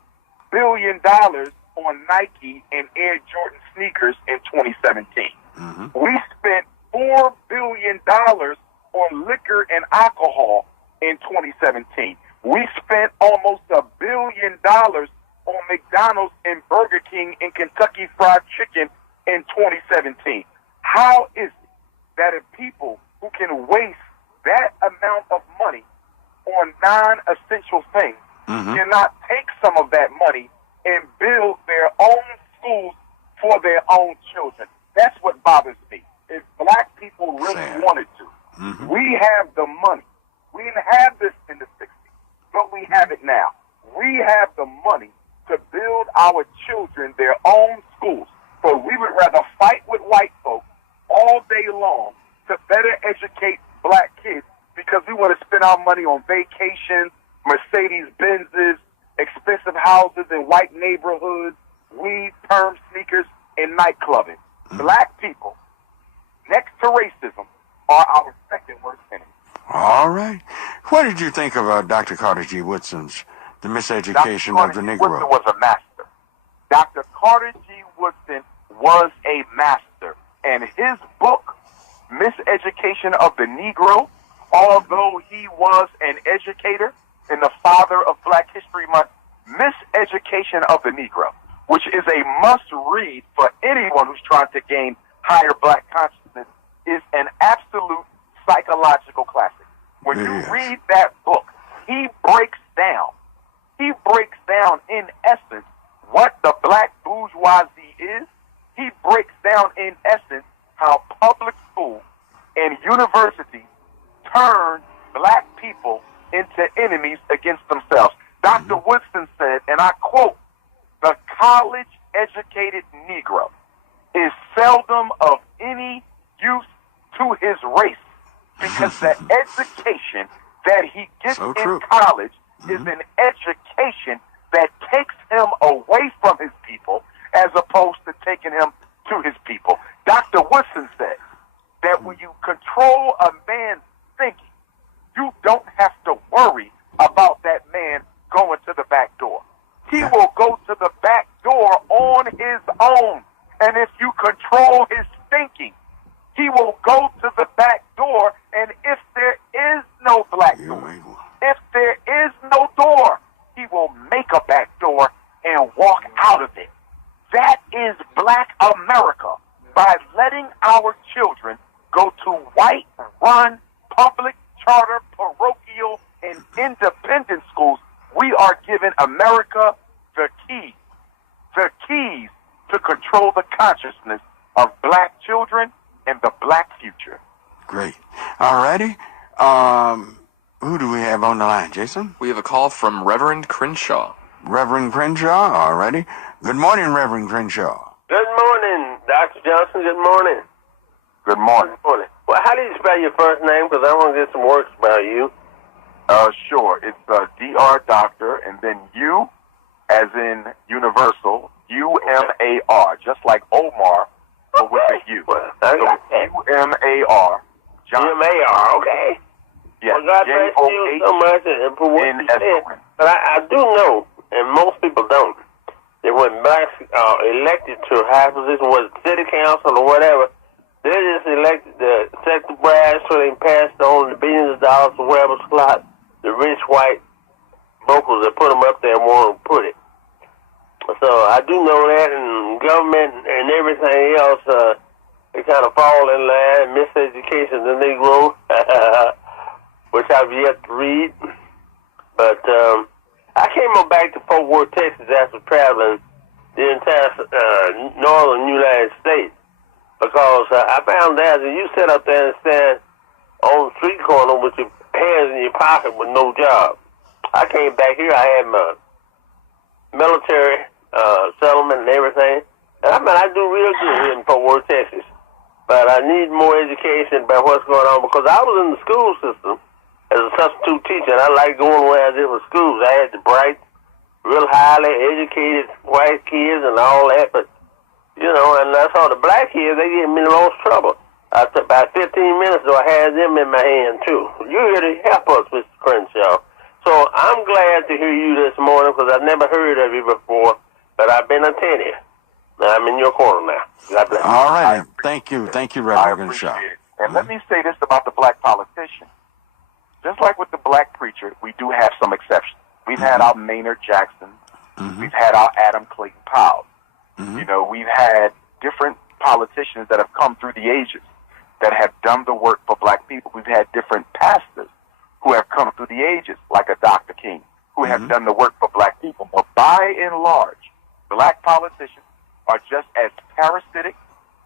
billion on Nike and Air Jordan sneakers in 2017. We spent $4 billion on liquor and alcohol in 2017. We spent almost $1 billion on McDonald's and Burger King and Kentucky Fried Chicken in 2017. How is it that if people who can waste that amount of money on non-essential things cannot take some of that money and build their own schools for their own children? That's what bothers me. If black people really wanted to, we have the money. We didn't have this in the 60s, but we have it now. We have the money to build our children their own schools. So we would rather fight with white folks all day long to better educate black kids because we want to spend our money on vacations, Mercedes-Benzes, expensive houses in white neighborhoods, weed, perm, sneakers, and nightclubbing. Black people, next to racism, are our second worst enemy. All right. What did you think of Dr. Carter G. Woodson's The Miseducation of the Negro? Dr. Carter G. Woodson was a master. Dr. Carter G. Woodson was a master. And his book, Miseducation of the Negro, although he was an educator and the father of Black History Month, Miseducation of the Negro, which is a must-read for anyone who's trying to gain higher black consciousness, is an absolute psychological classic. When you read that book, he breaks down in essence what the black bourgeoisie is. He breaks down in essence how public schools and universities turn black people into enemies against themselves. Dr. Woodson said, and I quote, "The college-educated Negro is seldom of any use to his race because the education that he gets in college is an education that takes him away from his people as opposed to taking him to his people." Dr. Woodson said that when you control a man's thinking, you don't have to worry about that man going to the back door. He will go to the back door on his own. And if you control his thinking, he will go to the back door. And if there is no black door, if there is no door, he will make a back door and walk out of it. That is black America. By letting our children go to white-run public charter, parochial, and independent schools, we are giving America the keys to control the consciousness of black children and the black future. Great. All righty. Who do we have on the line, Jason? We have a call from Reverend Crenshaw. Reverend Crenshaw, all righty. Good morning, Reverend Crenshaw. Good morning, Dr. Johnson. Good morning. Good morning. Good morning. Well, how do you spell your first name? Because I want to get some works about you. Sure. It's Dr. Doctor, and then U, as in Universal, UMAR, just like Omar, but with a U. Well, so UMAR. UMAR, okay. Yes. Well, God bless you so much and for what you said. But I do know, and most people don't, that when blacks are elected to a high position, whether it's city council or whatever, they're just elected to set the brass so they can pass on the billions of dollars to wherever slot the rich white locals that put them up there want to put it. So I do know that, and government and everything else, they kind of fall in line. Miseducation of the Negro, which I've yet to read. But I came on back to Fort Worth, Texas after traveling the entire northern United States because I found out that you sit up there and stand on the street corner with your hands in your pocket with no job. I came back here, I had my military settlement and everything. And I do real good here in Fort Worth, Texas. But I need more education about what's going on because I was in the school system as a substitute teacher, and I like going where I did with schools. I had the Brights, real highly educated white kids and all that, but, you know, and that's all the black kids, they get me in the most trouble. After about 15 minutes, though, I had them in my hand, too. You're here to help us, Mr. Crenshaw. So I'm glad to hear you this morning because I've never heard of you before, but I've been attentive. Now I'm in your corner now. God bless you. All right. Thank you. Thank you, Reverend Crenshaw. And let me say this about the black politician. Just like with the black preacher, we do have some exceptions. We've had our Maynard Jackson. We've had our Adam Clayton Powell. You know, we've had different politicians that have come through the ages that have done the work for black people. We've had different pastors who have come through the ages, like a Dr. King, who have done the work for black people. But by and large, black politicians are just as parasitic,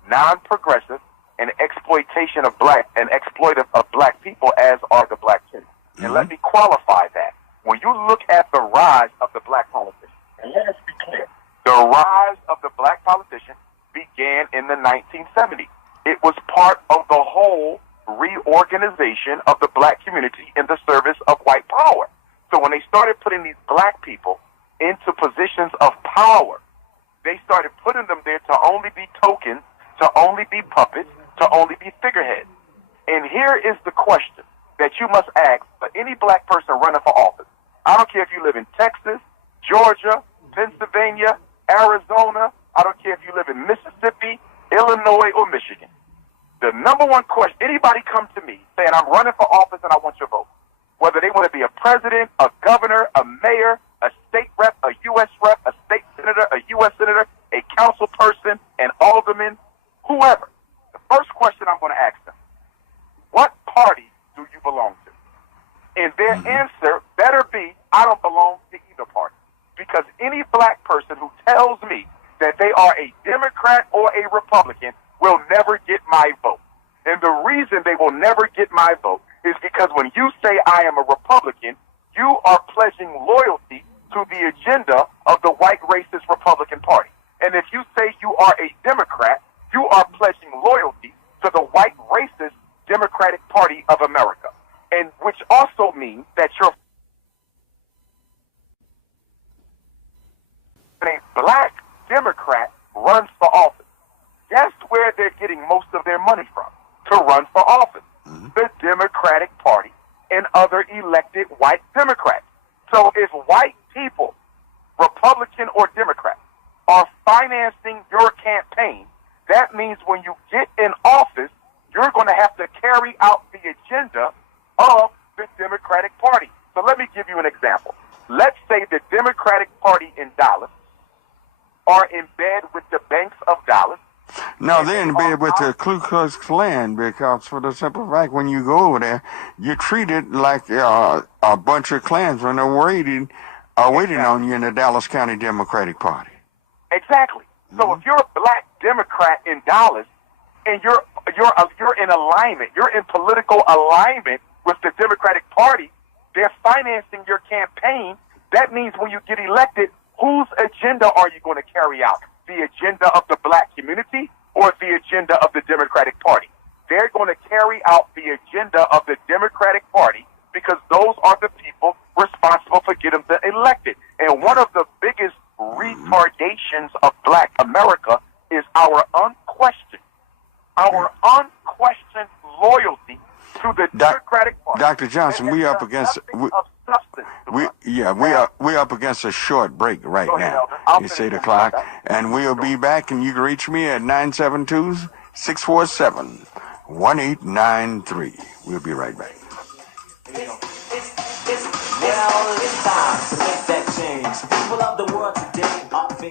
non-progressive, and exploitation of black and exploitive of black people as are the black church. And let me qualify that. When you look at the rise of the black politician, and let us be clear, the rise of the black politician began in the 1970s. It was part of the whole reorganization of the black community in the service of white power. So when they started putting these black people into positions of power, they started putting them there to only be tokens, to only be puppets, to only be figureheads. And here is the question that you must ask for any black person running for office. I don't care if you live in Texas, Georgia, Pennsylvania, Arizona. I don't care if you live in Mississippi, Illinois, or Michigan. The number one question, anybody come to me saying, I'm running for office and I want your vote. Whether they want to be a president, a governor, a mayor, a state rep, a U.S. rep, a state senator, a U.S. senator, a council person, an alderman, whoever. The first question I'm going to ask them, what party do you belong to? And their answer better be, I don't belong to either party. Because any black person who tells me that they are a Democrat or a Republican will never get my vote. And the reason they will never get my vote is because when you say I am a Republican, you are pledging loyalty to the agenda of the white racist Republican Party. And if you say you are a Democrat, you are pledging loyalty to the white racist Democratic Party of America. And which also means that you're a black Democrat runs for office. Guess where they're getting most of their money from to run for office? The Democratic Party and other elected white Democrats. So if white people, Republican or Democrat, are financing your campaign, that means when you get in office, you're going to have to carry out the agenda of the Democratic Party. So let me give you an example. Let's say the Democratic Party in Dallas are in bed with the banks of Dallas. No, they're in bed with the Ku Klux Klan because for the simple fact, when you go over there, you're treated like a bunch of Klansmen are waiting on you in the Dallas County Democratic Party. Exactly. So if you're a black Democrat in Dallas and you're in alignment, you're in political alignment with the Democratic Party, they're financing your campaign. That means when you get elected, whose agenda are you going to carry out? The agenda of the black community or the agenda of the Democratic Party? They're going to carry out the agenda of the Democratic Party because those are the people responsible for getting them elected. And one of the biggest retardations of black America is our unquestioned loyalty to the Democratic Party. Dr. Johnson, we up against we up against a short break right now. It's 8 o'clock, and we'll be back, and you can reach me at 972-647-1893. We'll be right back.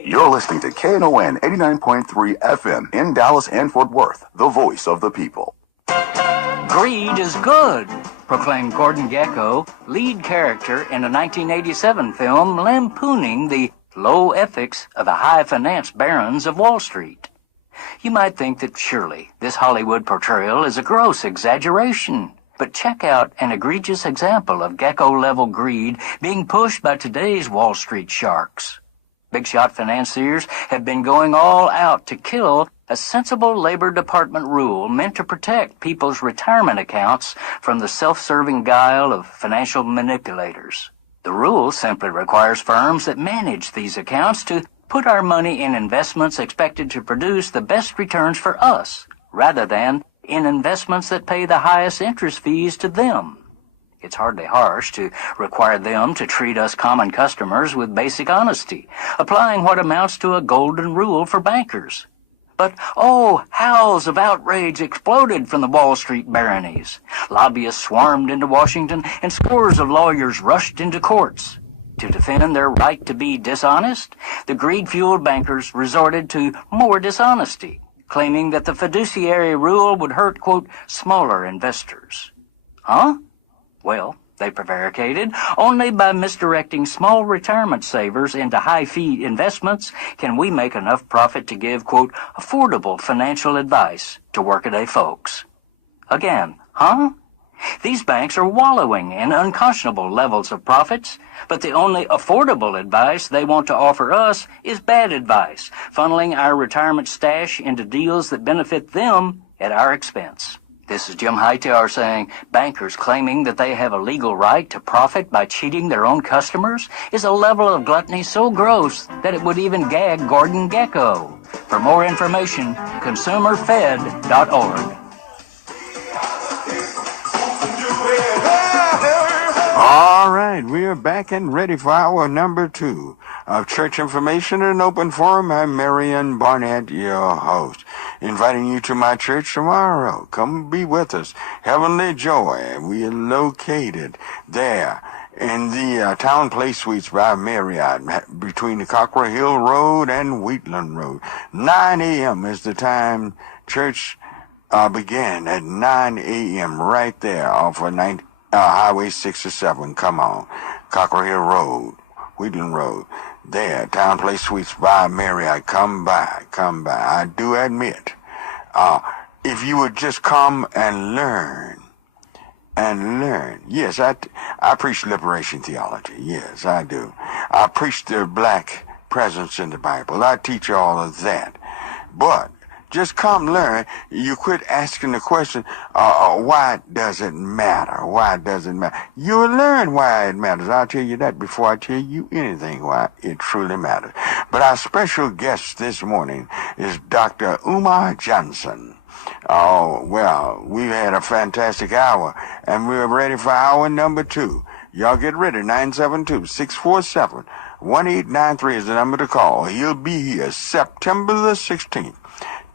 You're listening to KNON 89.3 FM in Dallas and Fort Worth, the voice of the people. Greed is good, proclaimed Gordon Gekko, lead character in a 1987 film lampooning the low ethics of the high-finance barons of Wall Street. You might think that surely this Hollywood portrayal is a gross exaggeration, but check out an egregious example of Gekko-level greed being pushed by today's Wall Street sharks. Big-shot financiers have been going all out to kill a sensible Labor Department rule meant to protect people's retirement accounts from the self-serving guile of financial manipulators. The rule simply requires firms that manage these accounts to put our money in investments expected to produce the best returns for us, rather than in investments that pay the highest interest fees to them. It's hardly harsh to require them to treat us common customers with basic honesty, applying what amounts to a golden rule for bankers. But, howls of outrage exploded from the Wall Street baronies. Lobbyists swarmed into Washington, and scores of lawyers rushed into courts. To defend their right to be dishonest, the greed-fueled bankers resorted to more dishonesty, claiming that the fiduciary rule would hurt, quote, smaller investors. Huh? Well, they prevaricated, only by misdirecting small retirement savers into high-fee investments can we make enough profit to give, quote, affordable financial advice to workaday folks. Again, huh? These banks are wallowing in unconscionable levels of profits, but the only affordable advice they want to offer us is bad advice, funneling our retirement stash into deals that benefit them at our expense. This is Jim Hightower saying bankers claiming that they have a legal right to profit by cheating their own customers is a level of gluttony so gross that it would even gag Gordon Gekko. For more information, consumerfed.org. All right, we are back and ready for hour number 2 of Church Information and Open Forum. I'm Marion Barnett, your host, inviting you to my church tomorrow. Come be with us. Heavenly Joy. We are located there in the Town Place Suites by Marriott, between the Cockrell Hill Road and Wheatland Road. 9 a.m. is the time church began, at 9 a.m. right there off of Highway 67. Come on. Cockrell Hill Road, Wheatland Road. There, Town Place Suites by Marriott. Come by. I do admit, if you would just come and learn. Yes, I preach liberation theology. Yes, I do. I preach the black presence in the Bible. I teach all of that. But just come learn. You quit asking the question, why does it matter? Why does it matter? You'll learn why it matters. I'll tell you that before I tell you anything why it truly matters. But our special guest this morning is Dr. Umar Johnson. Oh, well, we've had a fantastic hour, and we're ready for hour number 2. Y'all get ready. 972-647-1893 is the number to call. He'll be here September the 16th.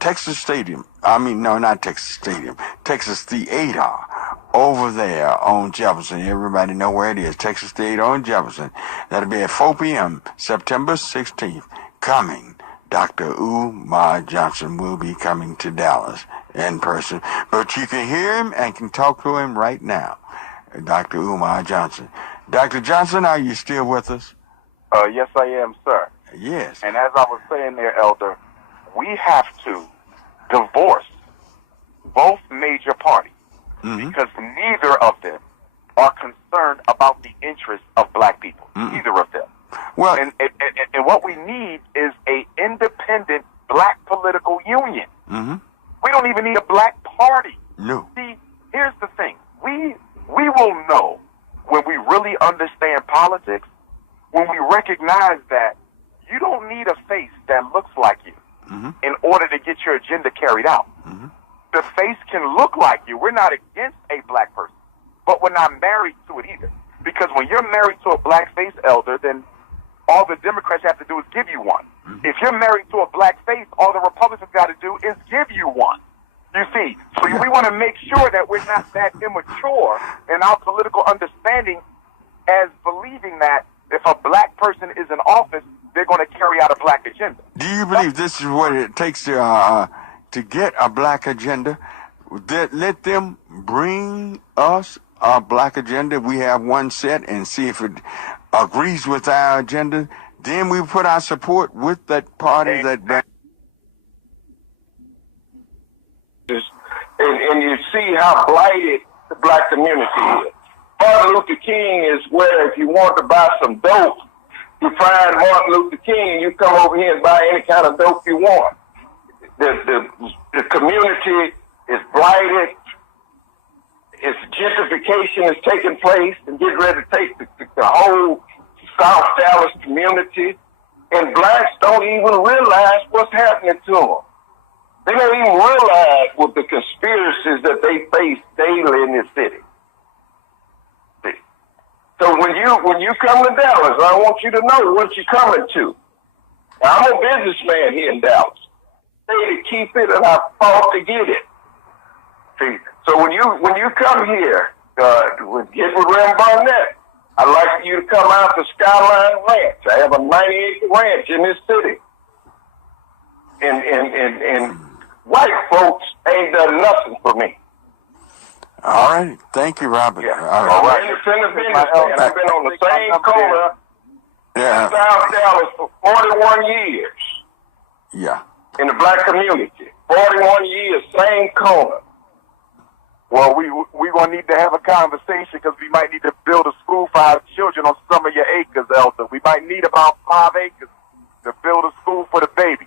Texas Theater, over there on Jefferson. Everybody know where it is. Texas Theater on Jefferson. That'll be at 4 p.m. September 16th. Coming. Dr. Umar Johnson will be coming to Dallas in person. But you can hear him and can talk to him right now. Dr. Umar Johnson. Dr. Johnson, are you still with us? Yes, I am, sir. Yes. And as I was saying there, Elder, we have to divorce both major parties because neither of them are concerned about the interests of black people. Neither of them. Well, and what we need is a independent black political union. We don't even need a black party. No. See, here's the thing. We will know when we really understand politics, when we recognize that you don't need a face that looks like you in order to get your agenda carried out. The face can look like you. We're not against a black person, but we're not married to it either. Because when you're married to a black face, Elder, then all the Democrats have to do is give you one. If you're married to a black face, all the Republicans got to do is give you one. You see, so we want to make sure that we're not that immature in our political understanding as believing that if a black person is in office, they're going to carry out a black agenda. Do you believe this is what it takes to get a black agenda? Let them bring us a black agenda. We have one set and see if it agrees with our agenda. Then we put our support with that party that. And you see how blighted the black community is. Martin Luther King is where if you want to buy some dope, you find Martin Luther King and you come over here and buy any kind of dope you want. The community is blighted. It's gentrification is taking place and getting ready to take the whole South Dallas community, and blacks don't even realize what's happening to them. They don't even realize what the conspiracies that they face daily in this city. So when you come to Dallas, I want you to know what you're coming to. Now, I'm a businessman here in Dallas. I pay to keep it, and I fought to get it. See, so when you come here, get with Ram Barnett, I'd like you to come out to Skyline Ranch. I have a 90-acre ranch in this city, and white folks ain't done nothing for me. All right. Thank you, Robert. Yeah. All right. I'm an independent businessman. I've been on the same corner in South Dallas for 41 years. Yeah. In the black community. 41 years, same corner. Well, we gonna need to have a conversation because we might need to build a school for our children on some of your acres, Elder. We might need about 5 acres to build a school for the baby.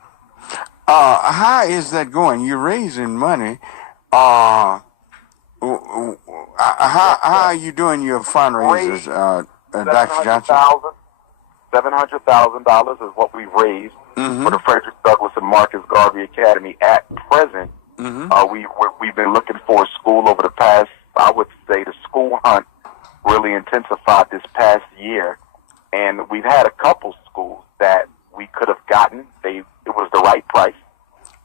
How is that going? You're raising money. How are you doing your fundraisers, Dr. Johnson? $700,000 is what we raised for the Frederick Douglass and Marcus Garvey Academy. At present, we've been looking for a school over the past, I would say the school hunt really intensified this past year, and we've had a couple schools that we could have gotten. It was the right price.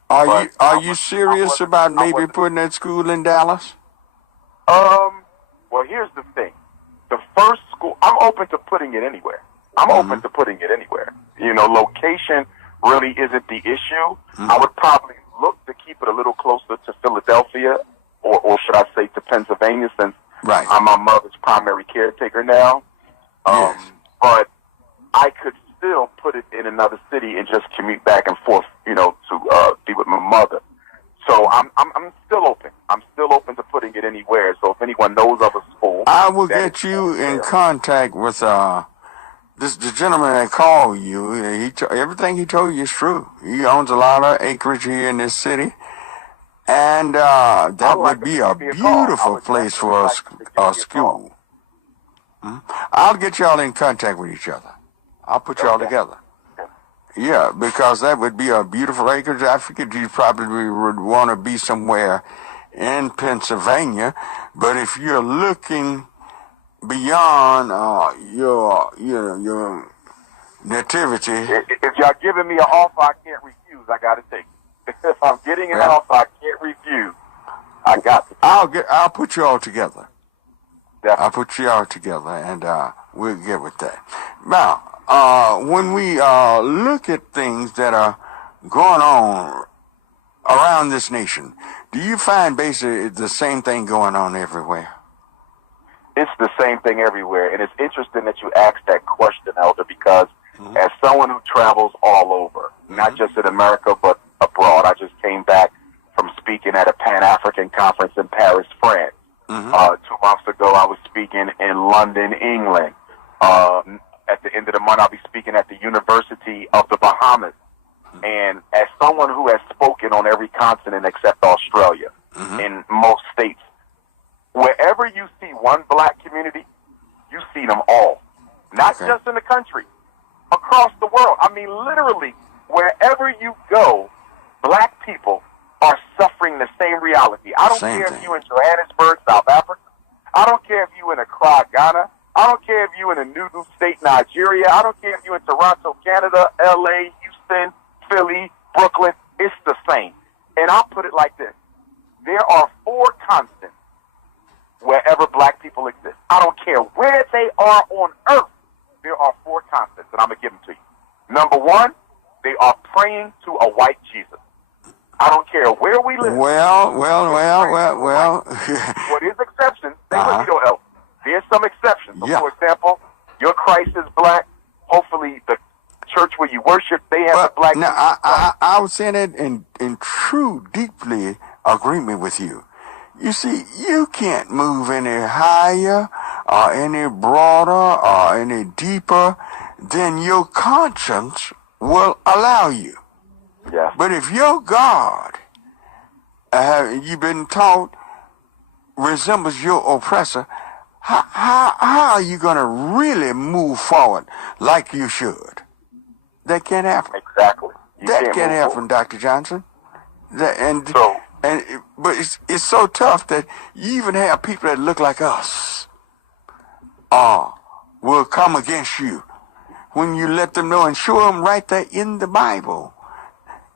Are you serious about maybe putting that school in Dallas? Well, here's the thing. The first school, I'm open to putting it anywhere. You know, location really isn't the issue. I would probably look to keep it a little closer to Philadelphia, or should I say to Pennsylvania, since I'm my mother's primary caretaker now. But I could still put it in another city and just commute back and forth, you know, to be with my mother. So I'm still open. I'm still open to putting it anywhere. So if anyone knows of a school, I will get you in contact with the gentleman that called you. Everything he told you is true. He owns a lot of acreage here in this city, and that would be a beautiful place for a school. I'll get y'all in contact with each other. I'll put y'all together. Yeah, because that would be a beautiful acreage. I figured you probably would want to be somewhere in Pennsylvania, but if you're looking beyond your nativity, if y'all giving me an offer I can't refuse, I got to take it. If I'm getting an offer I can't refuse, I got to. I'll put you all together. Definitely. I'll put you all together, and we'll get with that. Now, when we look at things that are going on around this nation, do you find basically the same thing going on everywhere? It's the same thing everywhere, and it's interesting that you asked that question, Elder, because as someone who travels all over, not just in America but abroad, I just came back from speaking at a Pan-African conference in Paris, France. 2 months ago, I was speaking in London, England. At the end of the month, I'll be speaking at the University of the Bahamas. And as someone who has spoken on every continent except Australia, in most states, wherever you see one black community, you see them all. Not just in the country, across the world. I mean, literally, wherever you go, black people are suffering the same reality. I don't care if you're in Johannesburg, South Africa. I don't care if you're in Accra, Ghana. I don't care if you're in a Nudu state, Nigeria. I don't care if you're in Toronto, Canada, LA, Houston, Philly, Brooklyn. It's the same. And I'll put it like this. There are 4 constants wherever black people exist. I don't care where they are on earth. There are 4 constants, and I'm going to give them to you. Number 1, they are praying to a white Jesus. I don't care where we live. Well. Well, there's exceptions. There's some exceptions. So for example, your Christ is black. Hopefully the church where you worship, they have a black. Now, I was saying that in true, deeply agreement with you. You see, you can't move any higher or any broader or any deeper than your conscience will allow you. Yeah. But if your God, you've been taught resembles your oppressor, how are you going to really move forward like you should? That can't happen. Exactly. That can't happen, Dr. Johnson. But it's so tough that you even have people that look like us will come against you when you let them know and show them right there in the Bible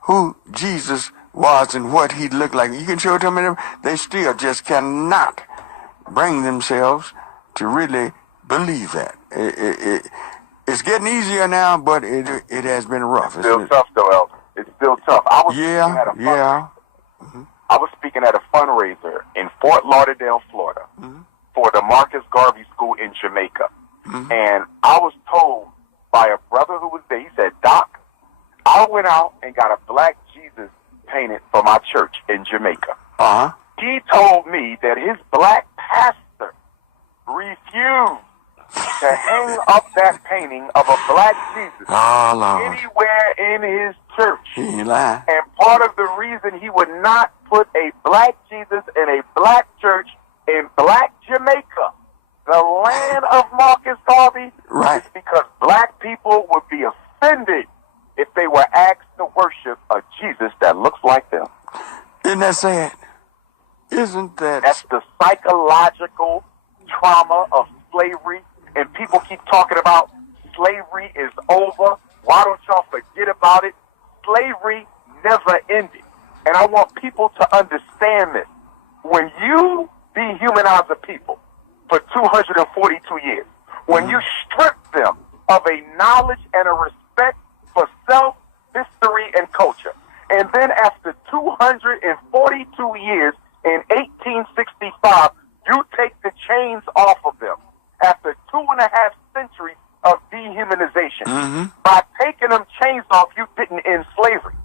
who Jesus was and what he looked like. You can show it to them, they still just cannot bring themselves to really believe that. It's getting easier now, but it has been rough. It's still tough, though, Elder. It's still tough. I was speaking at a fundraiser in Fort Lauderdale, Florida, for the Marcus Garvey School in Jamaica. And I was told by a brother who was there, he said, Doc, I went out and got a black Jesus painted for my church in Jamaica. He told me that his black pastor refused to hang up that painting of a black Jesus anywhere in his church. He lied. And part of the reason he would not put a black Jesus in a black church in black Jamaica, the land of Marcus Garvey, is because black people would be offended if they were asked to worship a Jesus that looks like them. Isn't that sad? Isn't that? That's the psychological trauma of slavery. And people keep talking about slavery is over. Why don't y'all forget about it? Slavery never ended. And I want people to understand this. When you dehumanize a people for 242 years, when you strip them of a knowledge and a respect for self, history, and culture, and then after 242 years in 1865, you take the chains off of them. After 2.5 centuries of dehumanization, by taking them chains off, you didn't end slavery.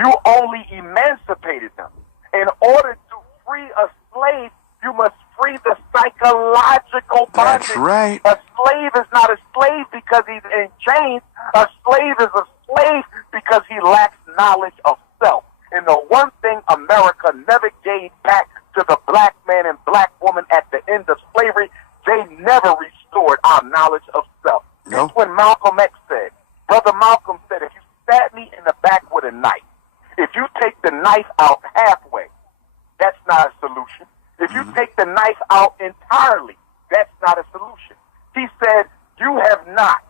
You only emancipated them. In order to free a slave, you must free the psychological bondage. That's right. A slave is not a slave because he's in chains. A slave is a slave because he lacks knowledge of self. And the one thing America never gave back to the black man and black woman at the end of slavery, they never restored our knowledge of self. No. It's when Malcolm X said, Brother Malcolm said, if you stab me in the back with a knife, if you take the knife out halfway, that's not a solution. If you take the knife out entirely, that's not a solution. He said, you have not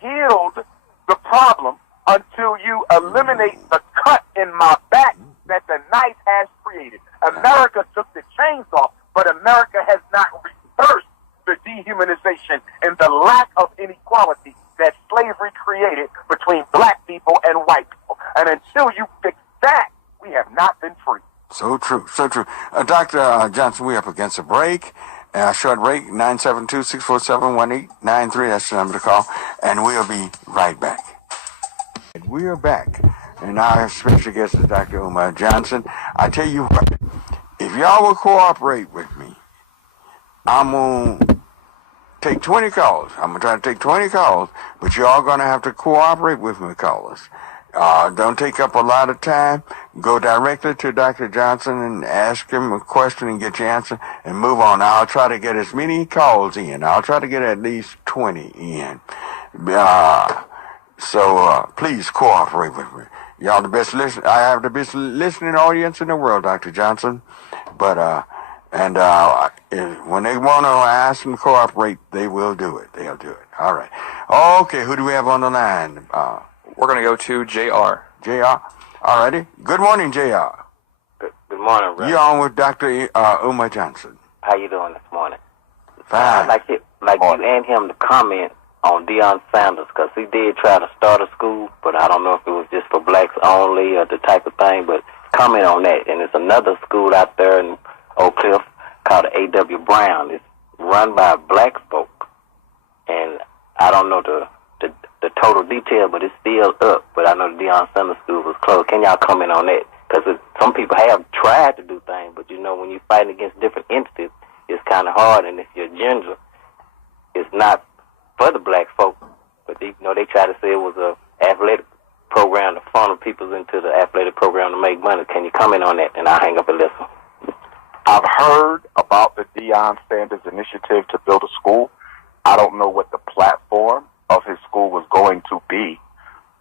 healed the problem until you eliminate the cut in my back that the knife has created. America took the chains off, but America has not reversed the dehumanization and the lack of inequality that slavery created between black people and white people. And until you fix that, we have not been free. So true, so true. Dr. Johnson, we're up against a break. Short break, 972-647-1893. That's the number to call. And we'll be right back. We are back. And our special guest is Dr. Umar Johnson. I tell you what, if y'all will cooperate with me, I'm going to take 20 calls. I'm going to try to take 20 calls, but y'all going to have to cooperate with me, callers. Don't take up a lot of time. Go directly to Dr. Johnson and ask him a question and get your answer and move on. I'll try to get as many calls in. I'll try to get at least 20 in. So please cooperate with me. Y'all the best listen. I have the best listening audience in the world, Dr. Johnson. But when they want to ask and cooperate, they will do it. They'll do it. All right. Okay. Who do we have on the line? We're going to go to JR. JR. All righty. Good morning, JR. Good morning, brother. You're on with Dr. Umar Johnson. How you doing this morning? Fine. I'd like you and him to comment on Deion Sanders, because he did try to start a school, but I don't know if it was just for blacks only or the type of thing, but comment on that. And it's another school out there in Oak Cliff called A.W. Brown. It's run by black folk, and I don't know the total detail, but it's still up. But I know the Deion Sanders School was closed. Can y'all comment on that? Because some people have tried to do things, but you know, when you're fighting against different entities, it's kind of hard. And if your agenda is not for the black folk, but they try to say it was a athletic program to funnel people into the athletic program to make money. Can you comment on that? And I'll hang up and listen. I've heard about the Deion Sanders initiative to build a school. I don't know what the platform of his school was going to be.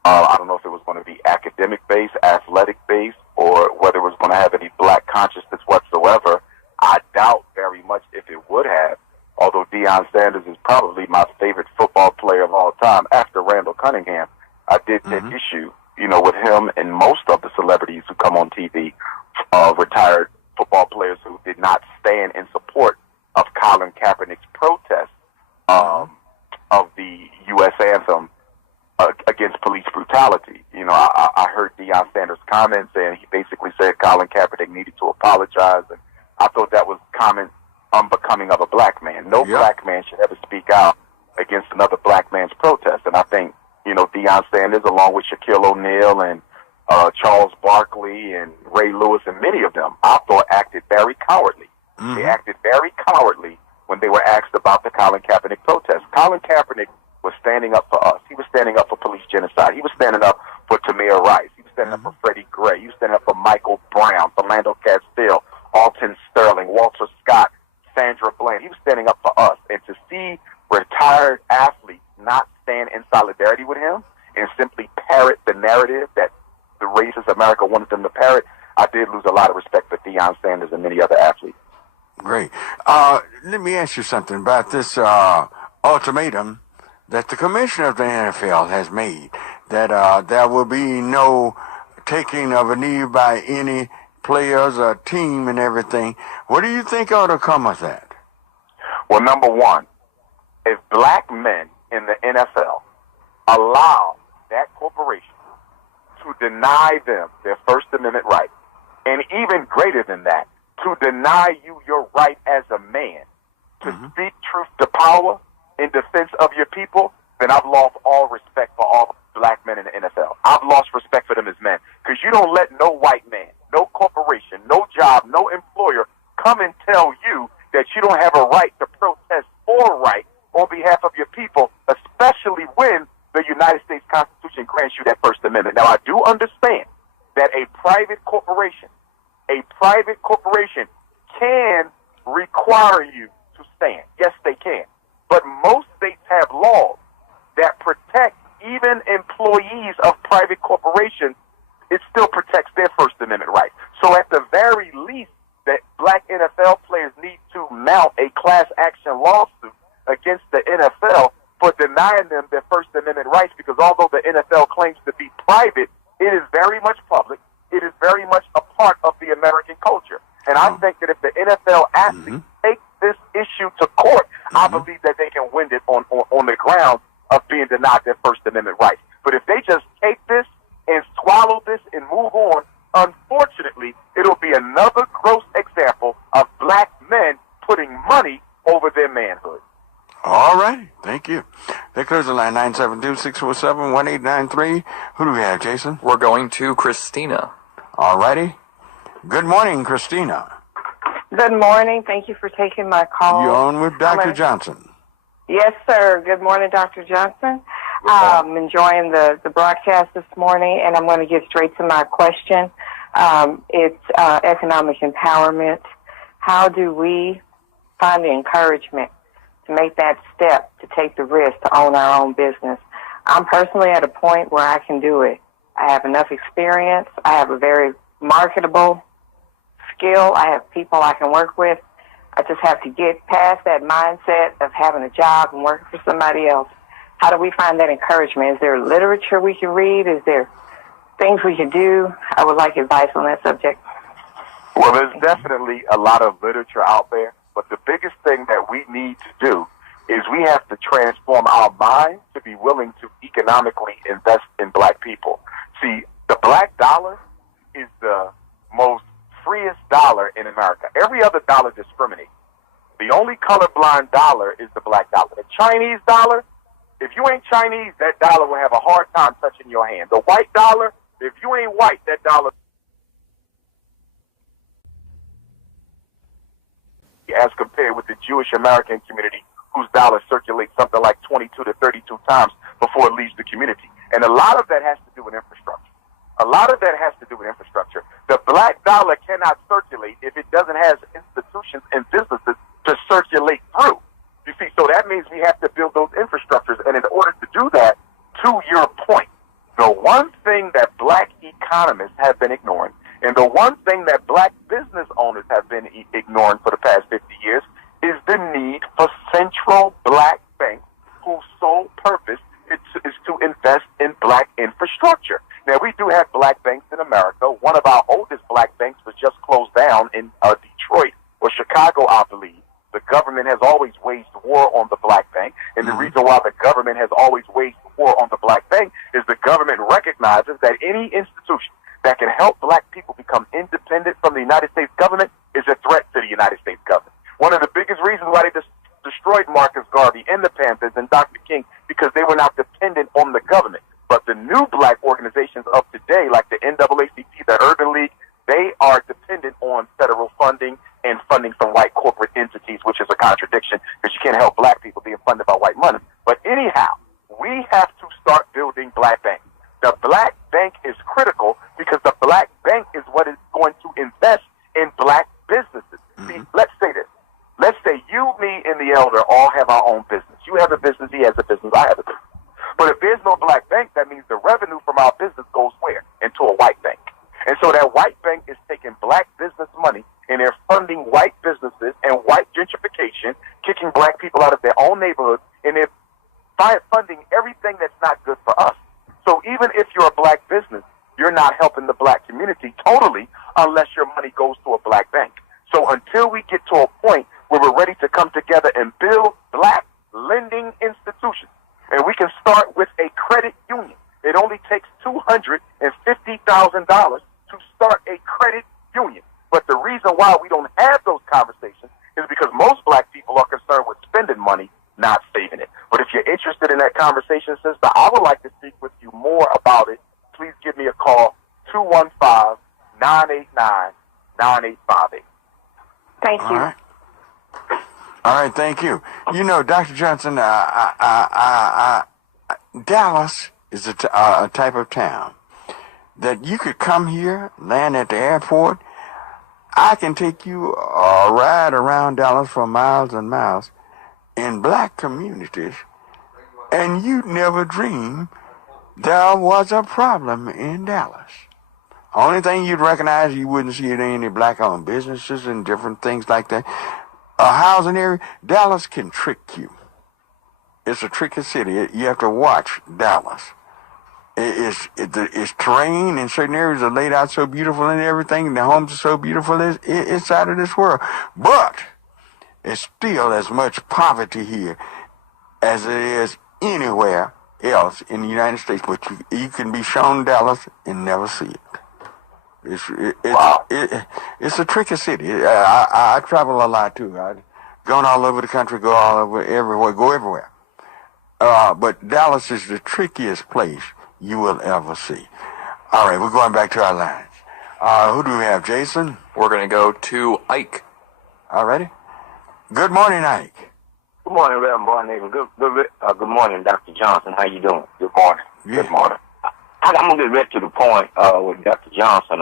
I don't know if it was going to be academic-based, athletic-based, or whether it was going to have any black consciousness whatsoever. I doubt very much if it would have, although Deion Sanders is probably my favorite football player of all time after Randall Cunningham. I did take issue, with him and most of the celebrities who come on TV, retired football players who did not stand in support of Colin Kaepernick's protest of the U.S. anthem against police brutality. I heard Deion Sanders' comments, and he basically said Colin Kaepernick needed to apologize, and I thought that was comment unbecoming of a black man. No black man should ever speak out against another black man's protest, and I think, Deion Sanders, along with Shaquille O'Neal and Charles Barkley and Ray Lewis and many of them, I thought acted very cowardly. They acted very cowardly when they were asked about the Colin Kaepernick protest. Colin Kaepernick was standing up for us. He was standing up for police genocide. He was standing up for Tamir Rice. He was standing up for Freddie Gray. He was standing up for Michael Brown, Philando Castile, Alton Sterling, Walter Scott, Sandra Bland. He was standing up for us. And to see retired athletes not stand in solidarity with him and simply parrot the narrative that the racist America wanted them to parrot, I did lose a lot of respect for Deion Sanders and many other athletes. Great. Let me ask you something about this ultimatum that the commissioner of the NFL has made, that there will be no taking of a knee by any players or team and everything. What do you think ought to come of that? Well, number one, if black men in the NFL allow that corporation to deny them their First Amendment right, and even greater than that, to deny you your right as a man to speak truth to power in defense of your people, then I've lost all respect for all black men in the NFL. I've lost respect for them as men, because you don't let no white man, no corporation, no job, no employer come and tell you that you don't have a right to protest or right on behalf of your people, especially when the United States Constitution grants you that First Amendment. Now, I do understand that a private corporation can require you to stand. Yes, they can. But most states have laws that protect even employees of private corporations. It still protects their First Amendment rights. So at the very least, that black NFL players need to mount a class action lawsuit against the NFL for denying them their First Amendment rights, because although the NFL claims to be private, it is very much public. It is very much a part of the American culture. And I think that if the NFL actually takes this issue to court, I believe that they can win it on the ground of being denied their First Amendment rights. But if they just take this and swallow this and move on, unfortunately, it'll be another gross example of black men putting money over their manhood. All right. Thank you. That clears the line, 972-647-1893. Who do we have, Jason? We're going to Christina. All righty. Good morning, Christina. Good morning. Thank you for taking my call. You're on with Dr. Johnson. Yes, sir. Good morning, Dr. Johnson. I'm enjoying the broadcast this morning, and I'm going to get straight to my question. It's economic empowerment. How do we find the encouragement to make that step, to take the risk, to own our own business? I'm personally at a point where I can do it. I have enough experience. I have a very marketable skill. I have people I can work with. I just have to get past that mindset of having a job and working for somebody else. How do we find that encouragement? Is there literature we can read? Is there things we can do? I would like advice on that subject. Well, there's definitely a lot of literature out there, but the biggest thing that we need to do is we have to transform our mind to be willing to economically invest in black people. See, the black dollar is the most freest dollar in America. Every other dollar discriminates. The only colorblind dollar is the black dollar. The Chinese dollar, if you ain't Chinese, that dollar will have a hard time touching your hand. The white dollar, if you ain't white, that dollar, as compared with the Jewish American community, whose dollar circulates something like 22 to 32 times before it leaves the community. And a lot of that has to do with infrastructure. The black dollar cannot circulate if it doesn't have organizations and businesses to circulate through. You see, so that means we have to build those infrastructures. And in order to do that, to your point, the one thing that black economists have been ignoring, and the one thing that black business owners have been ignoring for the past 50 years, is the need for central black banks whose sole purpose is to invest in black infrastructure. Now, we do have black banks in America. One of our oldest black banks was just closed down in Detroit or Chicago, I believe. The government has always waged war on the black bank, and the reason why the government has always waged war on the black bank is the government recognizes that any institution that can help black people become independent from the United States government is a threat to the United States government. One of the biggest reasons why they destroyed Marcus Garvey and the Panthers and Dr. King, because they were not dependent on the government. But the new black organizations of today, like the NAACP, the Urban League, they are dependent on federal funding and funding from white corporate entities, which is a contradiction because you can't help black people being funded by white money. But anyhow, we have to start building black banks. The black bank is critical because the black bank is what is going to invest in black businesses. See, let's say this. Let's say you, me, and the elder all have our own business. You have a business, he has a business, I have a business. But if there's no black bank, that means the revenue from our business goes where? Into a white bank. And so that white bank is taking black business money and they're funding white businesses and white gentrification, kicking black people out of their own neighborhoods, and they're funding everything that's not good for us. So even if you're a black business, you're not helping the black community totally unless your money goes to a black bank. So until we get to a point where we're ready to come together and build black lending institutions, and we can start with a credit union. It only takes $250,000 to start a credit union. But the reason why we don't have those conversations is because most black people are concerned with spending money, not saving it. But if you're interested in that conversation, sister, I would like to speak with you more about it. Please give me a call, 215-989-9858. Thank you. All right, thank you. You know, Dr. Johnson, Dallas is a type of town that you could come here, land at the airport. I can take you a ride around Dallas for miles and miles in black communities, and you'd never dream there was a problem in Dallas. Only thing you'd recognize, you wouldn't see any black-owned businesses and different things like that. A housing area, Dallas can trick you. It's a tricky city. You have to watch Dallas. It's terrain in certain areas are laid out so beautiful and everything. The homes are so beautiful. It's out of this world. But it's still as much poverty here as it is anywhere else in the United States. But you can be shown Dallas and never see it. It's a tricky city. I travel a lot too. I've gone all over the country, go everywhere. But Dallas is the trickiest place you will ever see. All right, we're going back to our lines. Who do we have, Jason? We're going to go to Ike. All righty. Good morning, Ike. Good morning, Reverend Barnett. Good morning, Dr. Johnson. How you doing? Good morning. Yeah. Good morning. I'm going to get right to the point with Dr. Johnson.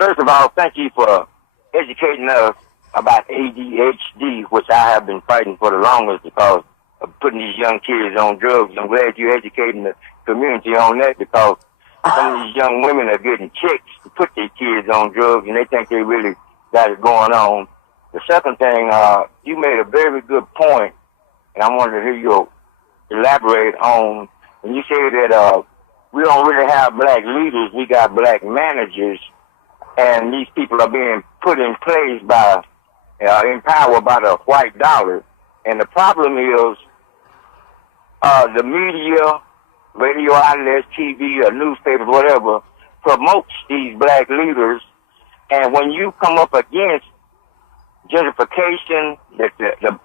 First of all, thank you for educating us about ADHD, which I have been fighting for the longest because of putting these young kids on drugs. I'm glad you're educating the community on that because some of these young women are getting chicks to put their kids on drugs, and they think they really got it going on. The second thing, you made a very good point, and I wanted to hear you elaborate on. And you said that we don't really have black leaders, we got black managers, and these people are being put in place by, in power by the white dollar. And the problem is the media, radio outlets, TV, or newspapers, whatever, promotes these black leaders. And when you come up against gentrification, that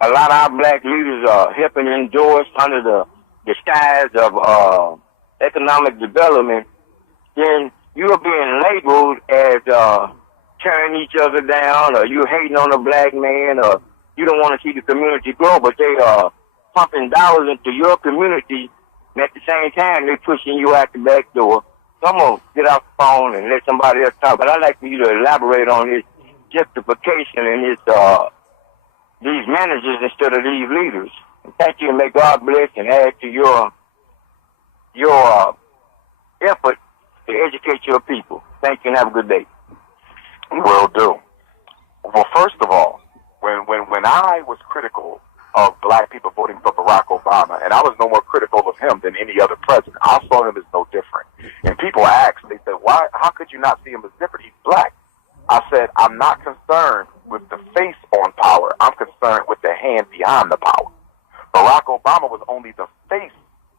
a lot of our black leaders are helping endorse under the disguise of economic development, then you're being labeled as tearing each other down, or you're hating on a black man, or you don't want to see the community grow, but they are pumping dollars into your community, and at the same time, they're pushing you out the back door. So I'm going to get off the phone and let somebody else talk, but I'd like for you to elaborate on this objectification in these managers instead of these leaders. And thank you, and may God bless and add to your effort to educate your people. Thank you, and have a good day. Will do. Well, first of all, when I was critical of black people voting for Barack Obama, and I was no more critical of him than any other president, I saw him as no different. And people asked, they said, why? How could you not see him as different? He's black. I said, I'm not concerned with the face on power. I'm concerned with the hand behind the power. Barack Obama was only the face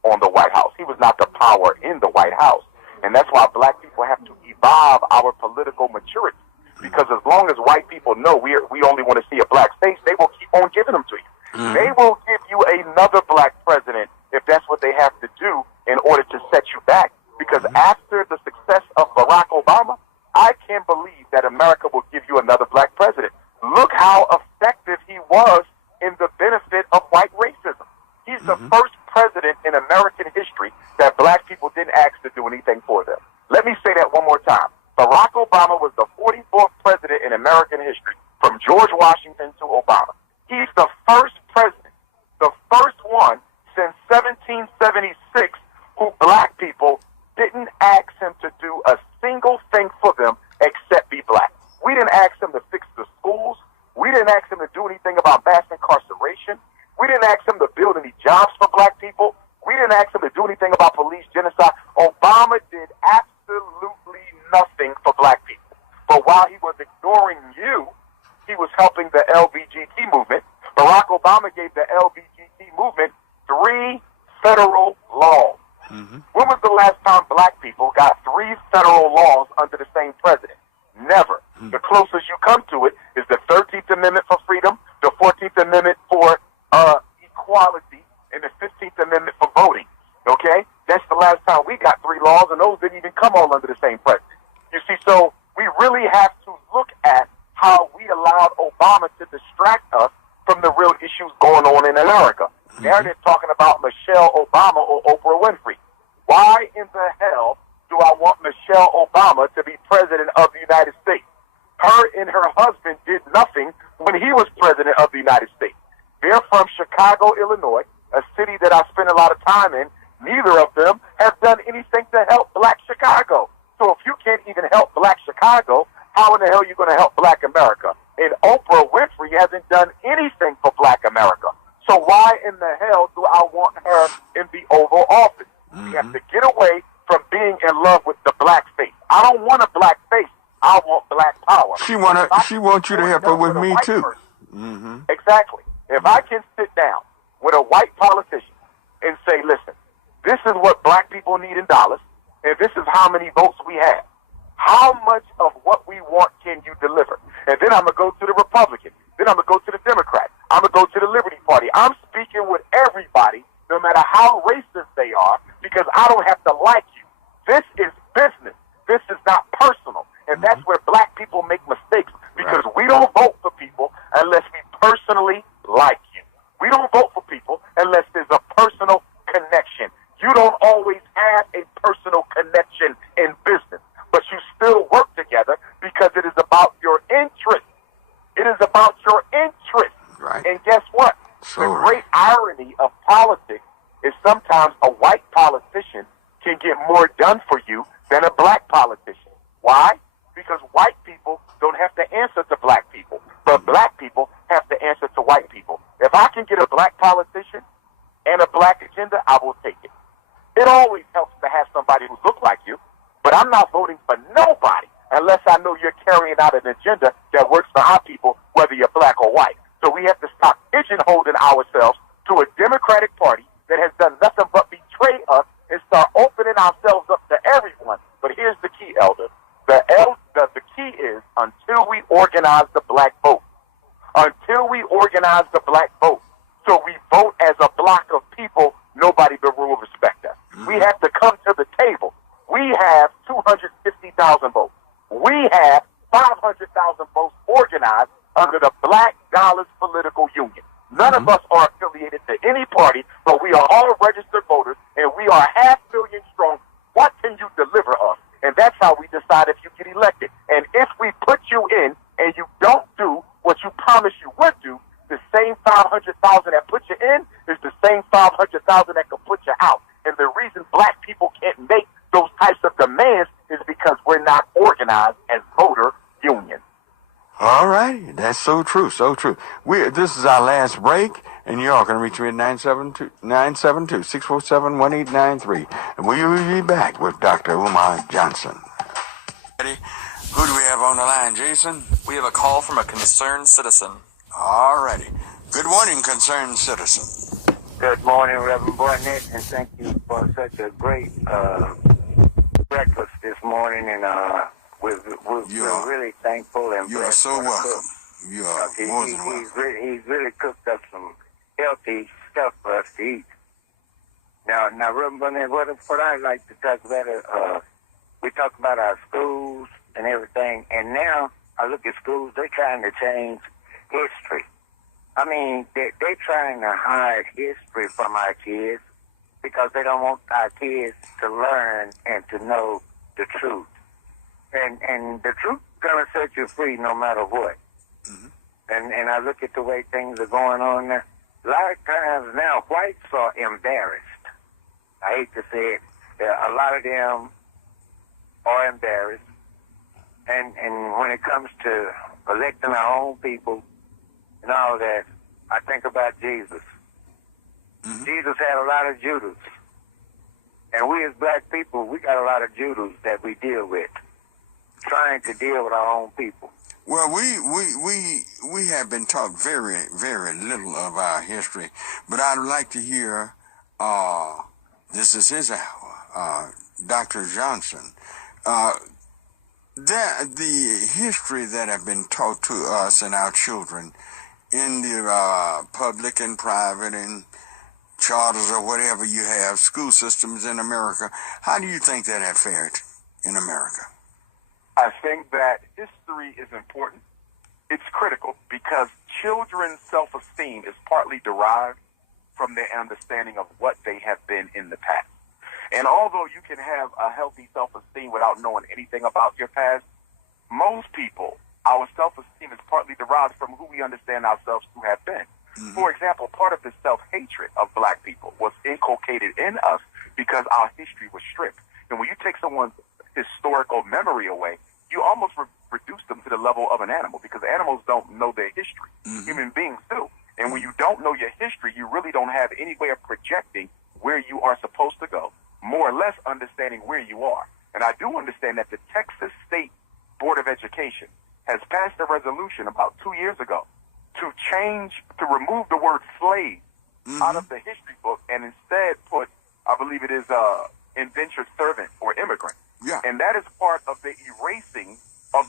on the White House. He was not the power in the White House. And that's why black people have to evolve our political maturity. Because as long as white people know we only want to see a black face, they will keep on giving them to you. Mm-hmm. They will give you another black president if that's what they have to do in order to set you back. Because after the success of Barack Obama, I can't believe that America will give you another black president. Look how effective he was in the benefit of white racism. He's the first president in American history that black people didn't ask to do anything for them. Let me say that one more time. Barack Obama was the 44th president in American history, from George Washington to Obama. He's the first president, the first one since 1776 who black people didn't ask him to do a single thing for them except be black. We didn't ask him to fix the schools. We didn't ask him to do anything about mass incarceration. We didn't ask him to build any jobs for black people. We didn't ask him to do anything about police genocide. Obama did absolutely nothing for black people. But while he was ignoring you, he was helping the LGBT movement. Barack Obama gave the LGBT movement 3 federal laws. Mm-hmm. When was the last time black people got 3 federal laws under the same president? Never. Mm-hmm. The closest you come to it is the 13th Amendment for freedom, the 14th Amendment for equality, and the 15th Amendment for voting. Okay? That's the last time we got 3 laws, and those didn't even come all under the same president. You see, so we really have to look at how we allowed Obama to distract us from the real issues going on in America. Now they're talking about Michelle Obama or Oprah Winfrey. Why in the hell do I want Michelle Obama to be president of the United States? Her and her husband did nothing when he was president of the United States. They're from Chicago, Illinois, a city that I spend a lot of time in. Neither of them have done anything to help black Chicago. So if you can't even help black Chicago, how in the hell are you going to help black America? And Oprah Winfrey hasn't done anything for black America. So why in the hell do I want her in the Oval Office? We have to get away from being in love with the black face. I don't want a black face. I want black power. She wants you to help her with me too. Exactly. If I can sit down with a white politician and say, listen, this is what black people need in dollars, and this is how many votes we have. How much of what we want can you deliver? And then I'm going to go to the Republican. Then I'm going to go to the Democrat. I'm going to go to the Liberty Party. I'm speaking with everybody, no matter how racist they are, because I don't have to like you. This is business. This is not personal. And that's where black people make mistakes, because we don't vote for people unless we personally like you. We don't vote for people unless there's a personal connection. You don't always have a personal connection in business, but you still work together because it is about your interest. It is about your interest. Right. And guess what? The great irony of politics is sometimes a white politician can get more done for you than a black politician. Why? Because white people don't have to answer to black people, but black people have to answer to white people. If I can get a black politician and a black agenda, I will take it. It always helps to have somebody who looks like you, but I'm not voting for nobody unless I know you're carrying out an agenda that works for our people, whether you're black or white. So we have to stop pigeonholing ourselves to a Democratic Party that has done nothing but betray us and start opening ourselves up to everyone. But here's the key, Elder. The key is until we organize the black vote. Until we organize the black vote, so we vote as a block of people, nobody will respect us. We have to come to the table. We have 250,000 votes. We have 500,000 votes organized under the Black Dollars Political Union. None of us are affiliated to any party, but we are all registered voters, and we are 500,000 strong. What can you deliver us? And that's how we decide if you get elected. And if we put you in, and you don't do what you promised you would do, the same 500,000 that put you in is the same 500,000 that can put you out. And the reason black people can't make those types of demands is because we're not organized as voter unions. All right. That's so true. So true. This is our last break, and you all can reach me at 972-647-1893. And we will be back with Dr. Umar Johnson. Ready? Who do we have on the line, Jason? We have a call from a concerned citizen. All righty. Good morning, concerned citizen. Good morning, Reverend Barnett, and thank you for such a great breakfast this morning. And we're really thankful. And you are so welcome. You are more than welcome. He's really cooked up some healthy stuff for us to eat. Now, Reverend Barnett, what I like to talk about is we talk about our schools and everything, and now I look at schools, they're trying to change history. I mean, they're trying to hide history from our kids because they don't want our kids to learn and to know the truth. And the truth is going to set you free no matter what. Mm-hmm. And I look at the way things are going on now. A lot of times now, whites are embarrassed. I hate to say it. A lot of them are embarrassed. And when it comes to electing our own people and all that, I think about Jesus. Mm-hmm. Jesus had a lot of Judas. And we as black people, we got a lot of Judas that we deal with, trying to deal with our own people. Well, we have been taught very, very little of our history, but I'd like to hear, this is his hour, Dr. Johnson, the history that have been taught to us and our children in the public and private and charters or whatever you have, school systems in America, how do you think that have fared in America? I think that history is important. It's critical because children's self-esteem is partly derived from their understanding of what they have been in the past. And although you can have a healthy self-esteem without knowing anything about your past, most people, our self-esteem is partly derived from who we understand ourselves to have been. Mm-hmm. For example, part of the self-hatred of black people was inculcated in us because our history was stripped. And when you take someone's historical memory away, you almost reduce them to the level of an animal because animals don't know their history. Mm-hmm. Human beings do. And when you don't know your history, you really don't have any way of projecting where you are supposed to go, more or less understanding where you are. And I do understand that the Texas State Board of Education has passed a resolution about 2 years ago to remove the word slave out of the history book and instead put, I believe it is indentured servant or immigrant. Yeah. And that is part of the erasing of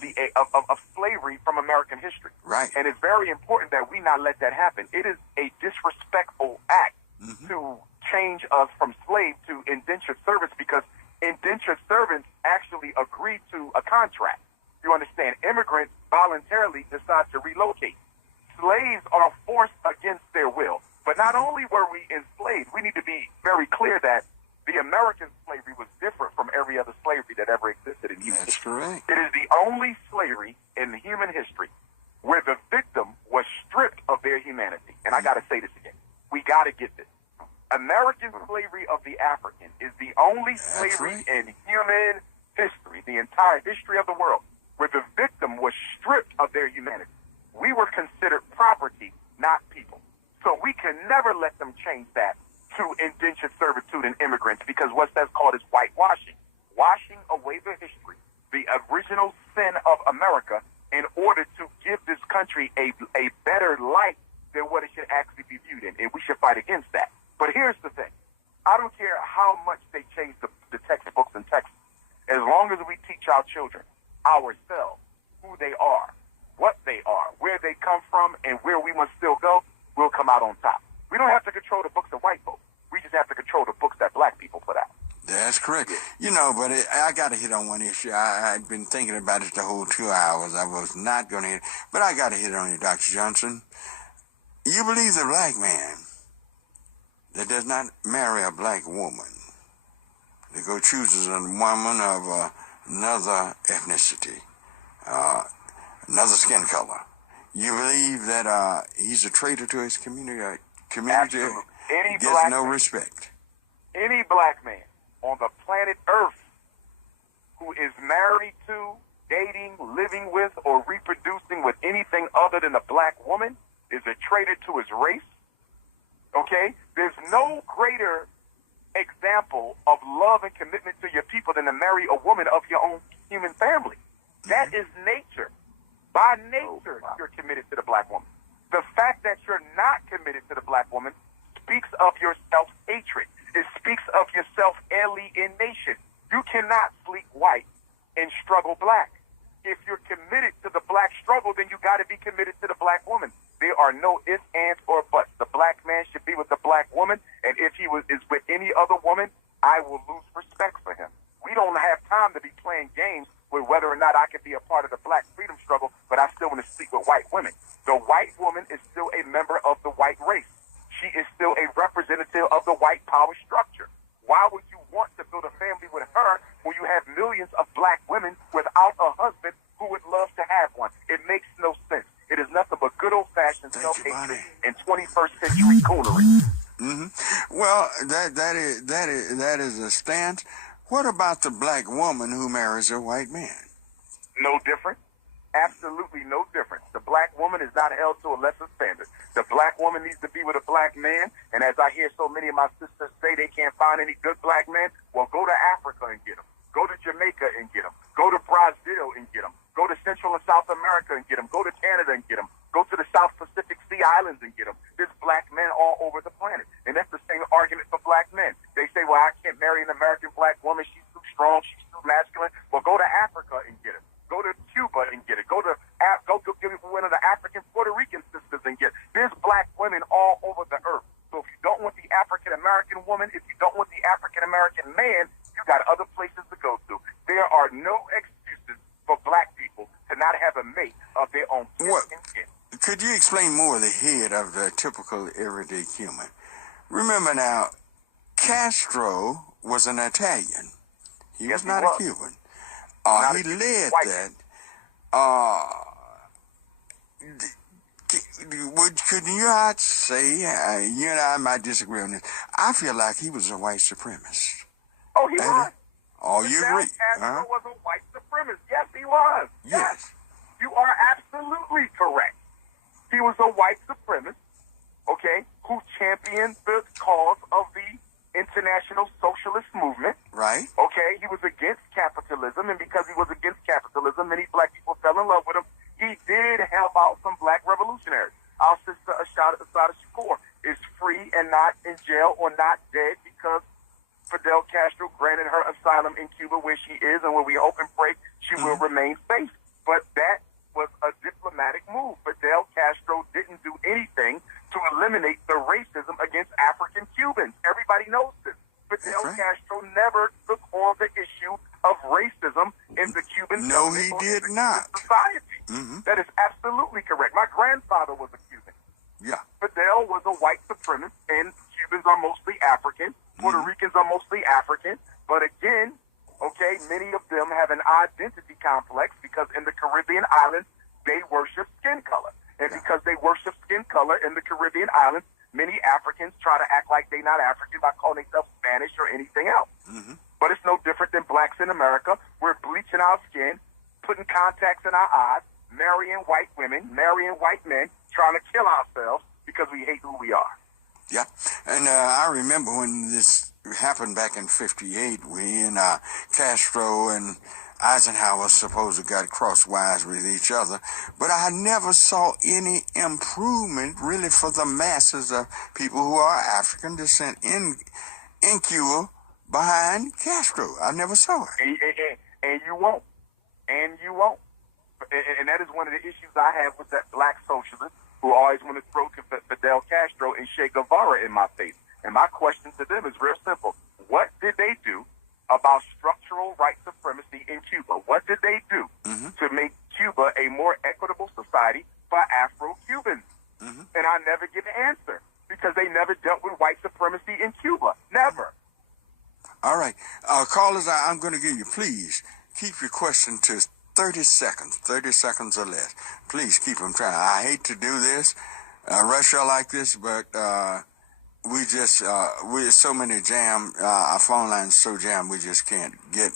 slavery from American history. Right. And it's very important that we not let that happen. It is a disrespectful act to change us from slave to indentured servants because indentured servants actually agreed to a contract. You understand? Immigrants voluntarily decide to relocate. Slaves are forced against their will. But not only were we enslaved, we need to be very clear that the American slavery was different from every other slavery that ever existed in human history. Correct. It is the only slavery in human history where the victim was stripped of their humanity. And I got to say this again. We got to get this. American slavery of the African is the only slavery in human history, the entire history of the world, where the victim was stripped of their humanity. We were considered property, not people. So we can never let them change that to indentured servitude and immigrants because what that's called is whitewashing, washing away the history, the original sin of America in order to give this country a better light than what it should actually be viewed in. And we should fight against that. But here's the thing. I don't care how much they change the textbooks in Texas. As long as we teach our children ourselves who they are, what they are, where they come from, and where we must still go, we'll come out on top. We don't have to control the books of white folks. We just have to control the books that black people put out. That's correct. You know, but I got to hit on one issue. I've been thinking about it the whole 2 hours. I was not going to hit, but I got to hit on you, Dr. Johnson. You believe the black man that does not marry a black woman, that go chooses a woman of another ethnicity, another skin color. You believe that he's a traitor to his community? Absolutely. Any gets black no man, respect. Any black man on the planet Earth who is married to, dating, living with, or reproducing with anything other than a black woman is a traitor to his race. Okay? There's no greater example of love and commitment to your people than to marry a woman of your own human family. That is nature. By nature, you're committed to the black woman. The fact that you're not committed to the black woman speaks of your self-hatred. It speaks of your self-alienation. You cannot sleep white and struggle black. If you're committed to the black struggle, then you got to be committed to the black woman. There are no ifs, ands, or buts. The black man should be with the black woman, and if he is with any other woman, I will lose respect for him. We don't have time to be playing games with whether or not I can be a part of the black freedom struggle, but I still want to sleep with white women. The white woman is still a member of the white race. She is still a representative of the white power structure. Why would you want to build a family with her when you have millions of black women without a husband who would love to have one? It makes no sense. It is nothing but good old-fashioned self-hatred and 21st century coonery. Well, that is a stance. What about the black woman who marries a white man? No different. Absolutely no difference. The black woman is not held to a lesser standard. The black woman needs to be with a black man, and as I hear so many of my sisters say they can't find any good black men, well, go to Africa and get them. Go to Jamaica and get them. Go to Brazil and get them. Go to Central and South America and get them. Go to Canada and get them. Go to the South Pacific Sea Islands and get them. There's black men all over the planet, and that's the same argument for black men. They say, well, I can't marry an American black woman. She's too strong. She's too masculine. Well, go to Africa and get her. Go to Cuba and get it. Go give one of the African Puerto Rican sisters and get it. There's black women all over the earth. So if you don't want the African American woman, if you don't want the African American man, you got other places to go to. There are no excuses for black people to not have a mate of their own skin. Could you explain more of the head of the typical everyday human? Remember now, Castro was an Italian. He was not a Cuban. He led that. Could you not say, you and I might disagree on this, I feel like he was a white supremacist. Oh, he was. Oh, you agree? Castro was a white supremacist. Yes, he was. Yes. You are absolutely correct. He was a white supremacist, okay, who championed the cause of the international socialist movement. Right. Okay, he was against capitalism, and because he was against capitalism, many black people fell in love with him. He did help out some black revolutionaries. Our sister Ashada Shakur is free and not in jail or not dead because Fidel Castro granted her asylum in Cuba where she is, and where we hope and pray she will remain safe. But that was a diplomatic move. Fidel Castro didn't do anything to eliminate the racism against African Cubans. Everybody knows this. Fidel Castro never took on the issue of racism in the Cuban No, he did not. Society. That is absolutely correct. My grandfather was a Cuban. Yeah. Fidel was a white supremacist, and Cubans are mostly African. Puerto Ricans are mostly African. But again, okay, many of them have an identity complex because in the Caribbean islands, they worship skin color. And because they worship skin color in the Caribbean islands, many Africans try to act like they're not African by calling themselves Spanish or anything else. But it's no different than blacks in America. We're bleaching our skin, putting contacts in our eyes, marrying white women, marrying white men, trying to kill ourselves because we hate who we are. Yeah. And I remember when this happened back in 58 when Castro and Eisenhower supposedly got crosswise with each other, but I never saw any improvement really for the masses of people who are African descent in Cuba behind Castro. I never saw it. And you won't. And you won't. And that is one of the issues I have with that black socialist who always want to throw Fidel Castro and Che Guevara in my face. And my question to them is real simple. What did they do about structural white supremacy in Cuba? What did they do to make Cuba a more equitable society for Afro-Cubans? And I never get an answer because they never dealt with white supremacy in Cuba. Never. All right. Callers, I'm going to give you, please, keep your question to 30 seconds or less. Please keep them trying. I hate to do this, rush y'all like this, but we're so many jammed, our phone lines so jammed we just can't get,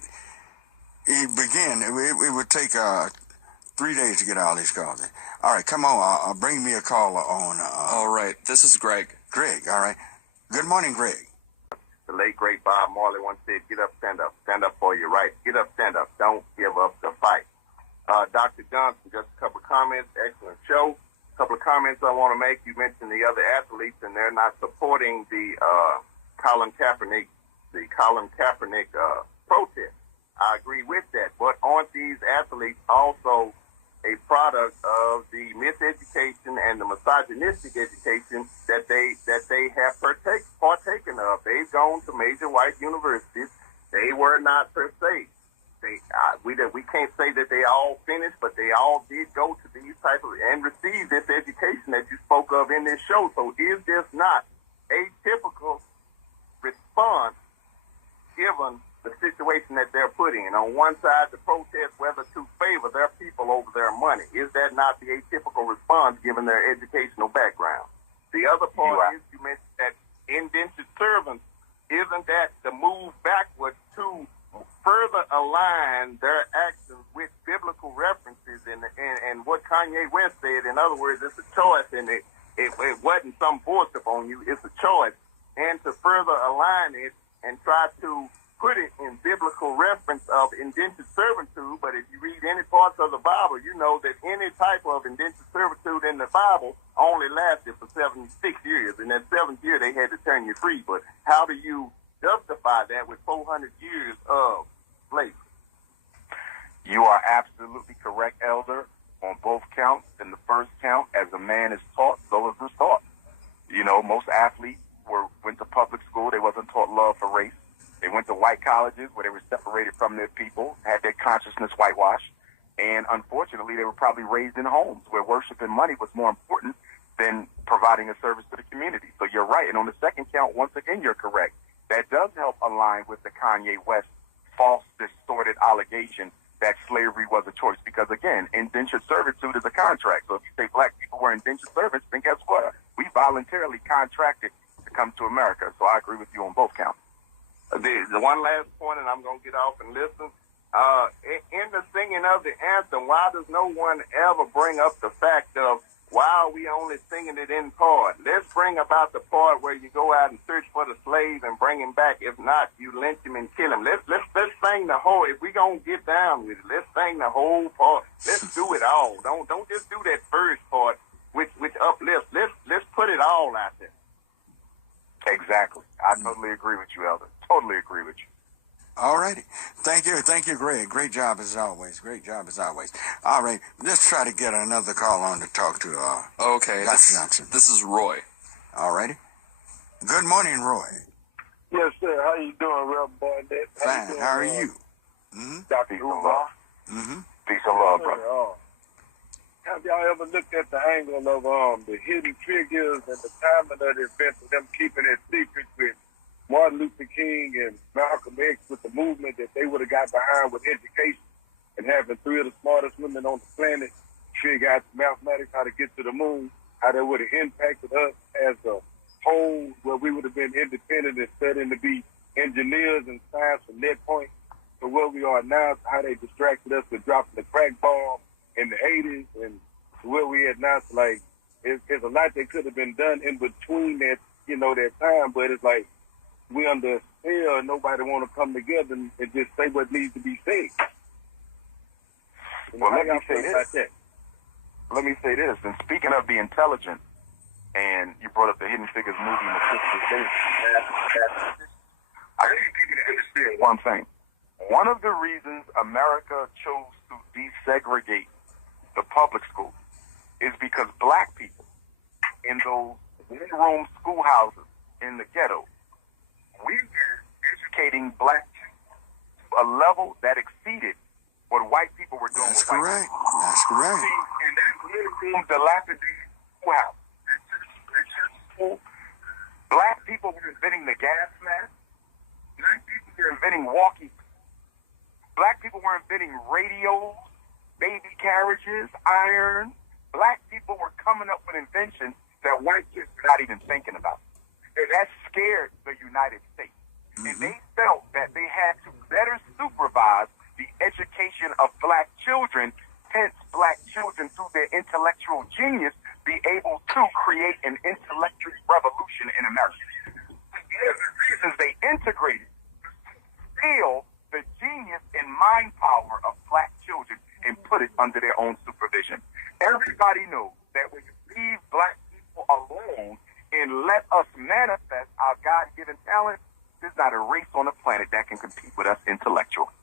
it would take 3 days to get all these calls in. All right, come on, bring me a caller on. All right, this is Greg. Greg, all right. Good morning, Greg. The late, great Bob Marley once said, get up, stand up for your rights. Get up, stand up, don't give up the fight. Dr. Johnson, just a couple of comments, excellent show. A couple of comments I want to make. You mentioned the other athletes, and they're not supporting the Colin Kaepernick protest. I agree with that, but aren't these athletes also a product of the miseducation and the misogynistic education that they have partaken of? They've gone to major white universities. They were not per se. We can't say that they all finished, but they all did go to these type of and receive this education that you spoke of in this show. So is this not a typical response given the situation that they're putting in? On one side, the protest whether to favor their people over their money. Is that not the atypical response given their educational background? The other part is you mentioned that indentured servants, isn't that the move backwards to further align their actions with biblical references and what Kanye West said? In other words, it's a choice, and it wasn't some forced upon you. It's a choice. And to further align it and try to put it in biblical reference of indentured servitude, but if you read any parts of the Bible, you know that any type of indentured servitude in the Bible only lasted for 76 years. In that 7th year, they had to turn you free. But how do you justify that with 400 years of slavery? You are absolutely correct, Elder, on both counts. In the first count, as a man is taught, so is taught. You know, most athletes went to public school. They wasn't taught love for race. They went to white colleges where they were separated from their people, had their consciousness whitewashed, and unfortunately, they were probably raised in homes where worship and money was more important than providing a service to the community. So you're right. And on the second count, once again, you're correct. That does help align with the Kanye West false, distorted allegation that slavery was a choice. Because, again, indentured servitude is a contract. So if you say black people were indentured servants, then guess what? We voluntarily contracted to come to America. So I agree with you on both counts. The one last point, and I'm going to get off and listen. In the singing of the anthem, why does no one ever bring up the fact of why are we only singing it in part? Let's bring about the part where you go out and search for the slave and bring him back. If not, you lynch him and kill him. Let's sing the whole. If we gonna get down with it, let's sing the whole part. Let's do it all. Don't just do that first part, which uplifts. Let's put it all out there. Exactly. I totally agree with you, Elder. Totally agree with you. All righty. Thank you, Greg. Great job as always. All right, let's try to get another call on to talk to okay, Dr. Johnson. This is Roy. All righty. Good morning, Roy. Yes, sir. How you doing, Reverend Boy? Fine. How are you? Dr. Umar. Peace and love, brother. Have y'all ever looked at the angle of the hidden figures and the timing of the event of them keeping it secret with Martin Luther King and Malcolm X, with the movement that they would have got behind with education and having 3 of the smartest women on the planet figure out mathematics, how to get to the moon, how that would have impacted us as a whole, where we would have been independent and studying to be engineers and science from that point to where we are now, how they distracted us with dropping the crack bomb in the 80s and to where we are now. So, like, there's a lot that could have been done in between that, that time, but it's like, we under a spell and nobody want to come together and just say what needs to be said. Well, let me say this. And speaking of the intelligent, and you brought up the Hidden Figures movie in the 60s, I need people to understand one thing. One of the reasons America chose to desegregate the public school is because black people in those one-room schoolhouses in the ghetto, we were educating black people to a level that exceeded what white people were doing. That's correct. That's correct. See, in that one-room dilapidated schoolhouse, black people were inventing the gas mask. Black people were inventing walkie. Black people were inventing radios baby carriages, iron. Black people were coming up with inventions that white kids were not even thinking about. And that scared the United States. And they felt that they had to better supervise the education of black children, hence black children through their intellectual genius be able to create an intellectual revolution in America. One of the reasons they integrated feel the genius and mind power of black children and put it under their own supervision. Everybody knows that when you leave black people alone and let us manifest our God-given talent, there's not a race on the planet that can compete with us intellectually.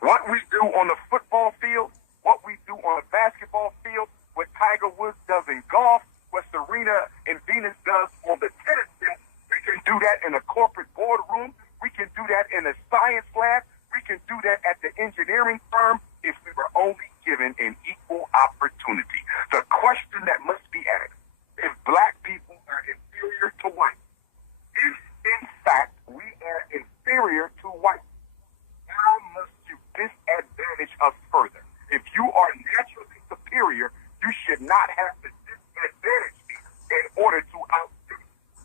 What we do on the football field, what we do on the basketball field, what Tiger Woods does in golf, what Serena and Venus does on the tennis field, we can do that in a corporate boardroom. We can do that in a science lab. We can do that at the engineering firm if we were only given an equal opportunity. The question that must be asked, if black people are inferior to white, if in fact we are inferior to white, how must you disadvantage us further? If you are naturally superior, you should not have to disadvantage me in order to outdo.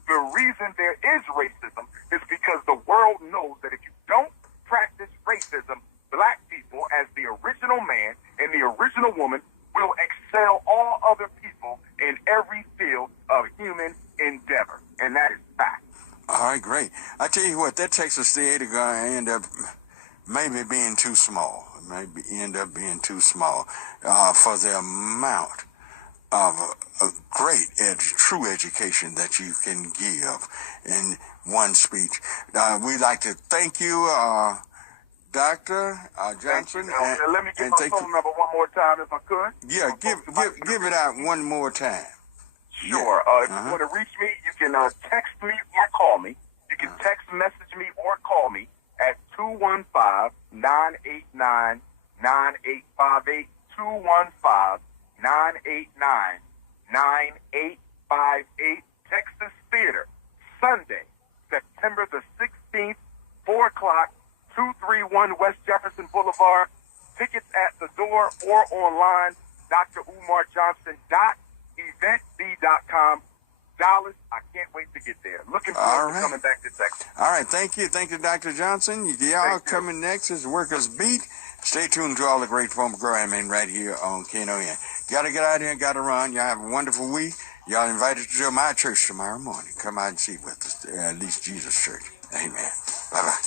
The reason there is racism is because the world knows that if you don't practice racism, black people, as the original man and the original woman, will excel all other people in every field of human endeavor. And that is fact. All right, great. I tell you what, that Texas theater going to end up maybe being too small. Maybe end up being too small for the amount of great true education that you can give in one speech. We'd like to thank you, Dr. Johnson. Let me get my phone number one more time if I could. Yeah, give it out one more time. Sure. Yeah. If you want to reach me, you can text me or call me. You can text message me or call me at 215-989-9858, 215-989-9858. Texas Theater, Sunday, September the 16th, 4 o'clock, 231 West Jefferson Boulevard. Tickets at the door or online, drumarjohnson.eventb.com. Dallas, I can't wait to get there. Looking forward to coming back to Texas. All right, thank you, Dr. Johnson. Y'all coming next is Workers Beat. Stay tuned to all the great programming right here on KNON. Gotta get out here and gotta run. Y'all have a wonderful week. Y'all invited to my church tomorrow morning. Come out and see with us, at least Jesus Church. Amen. Bye-bye.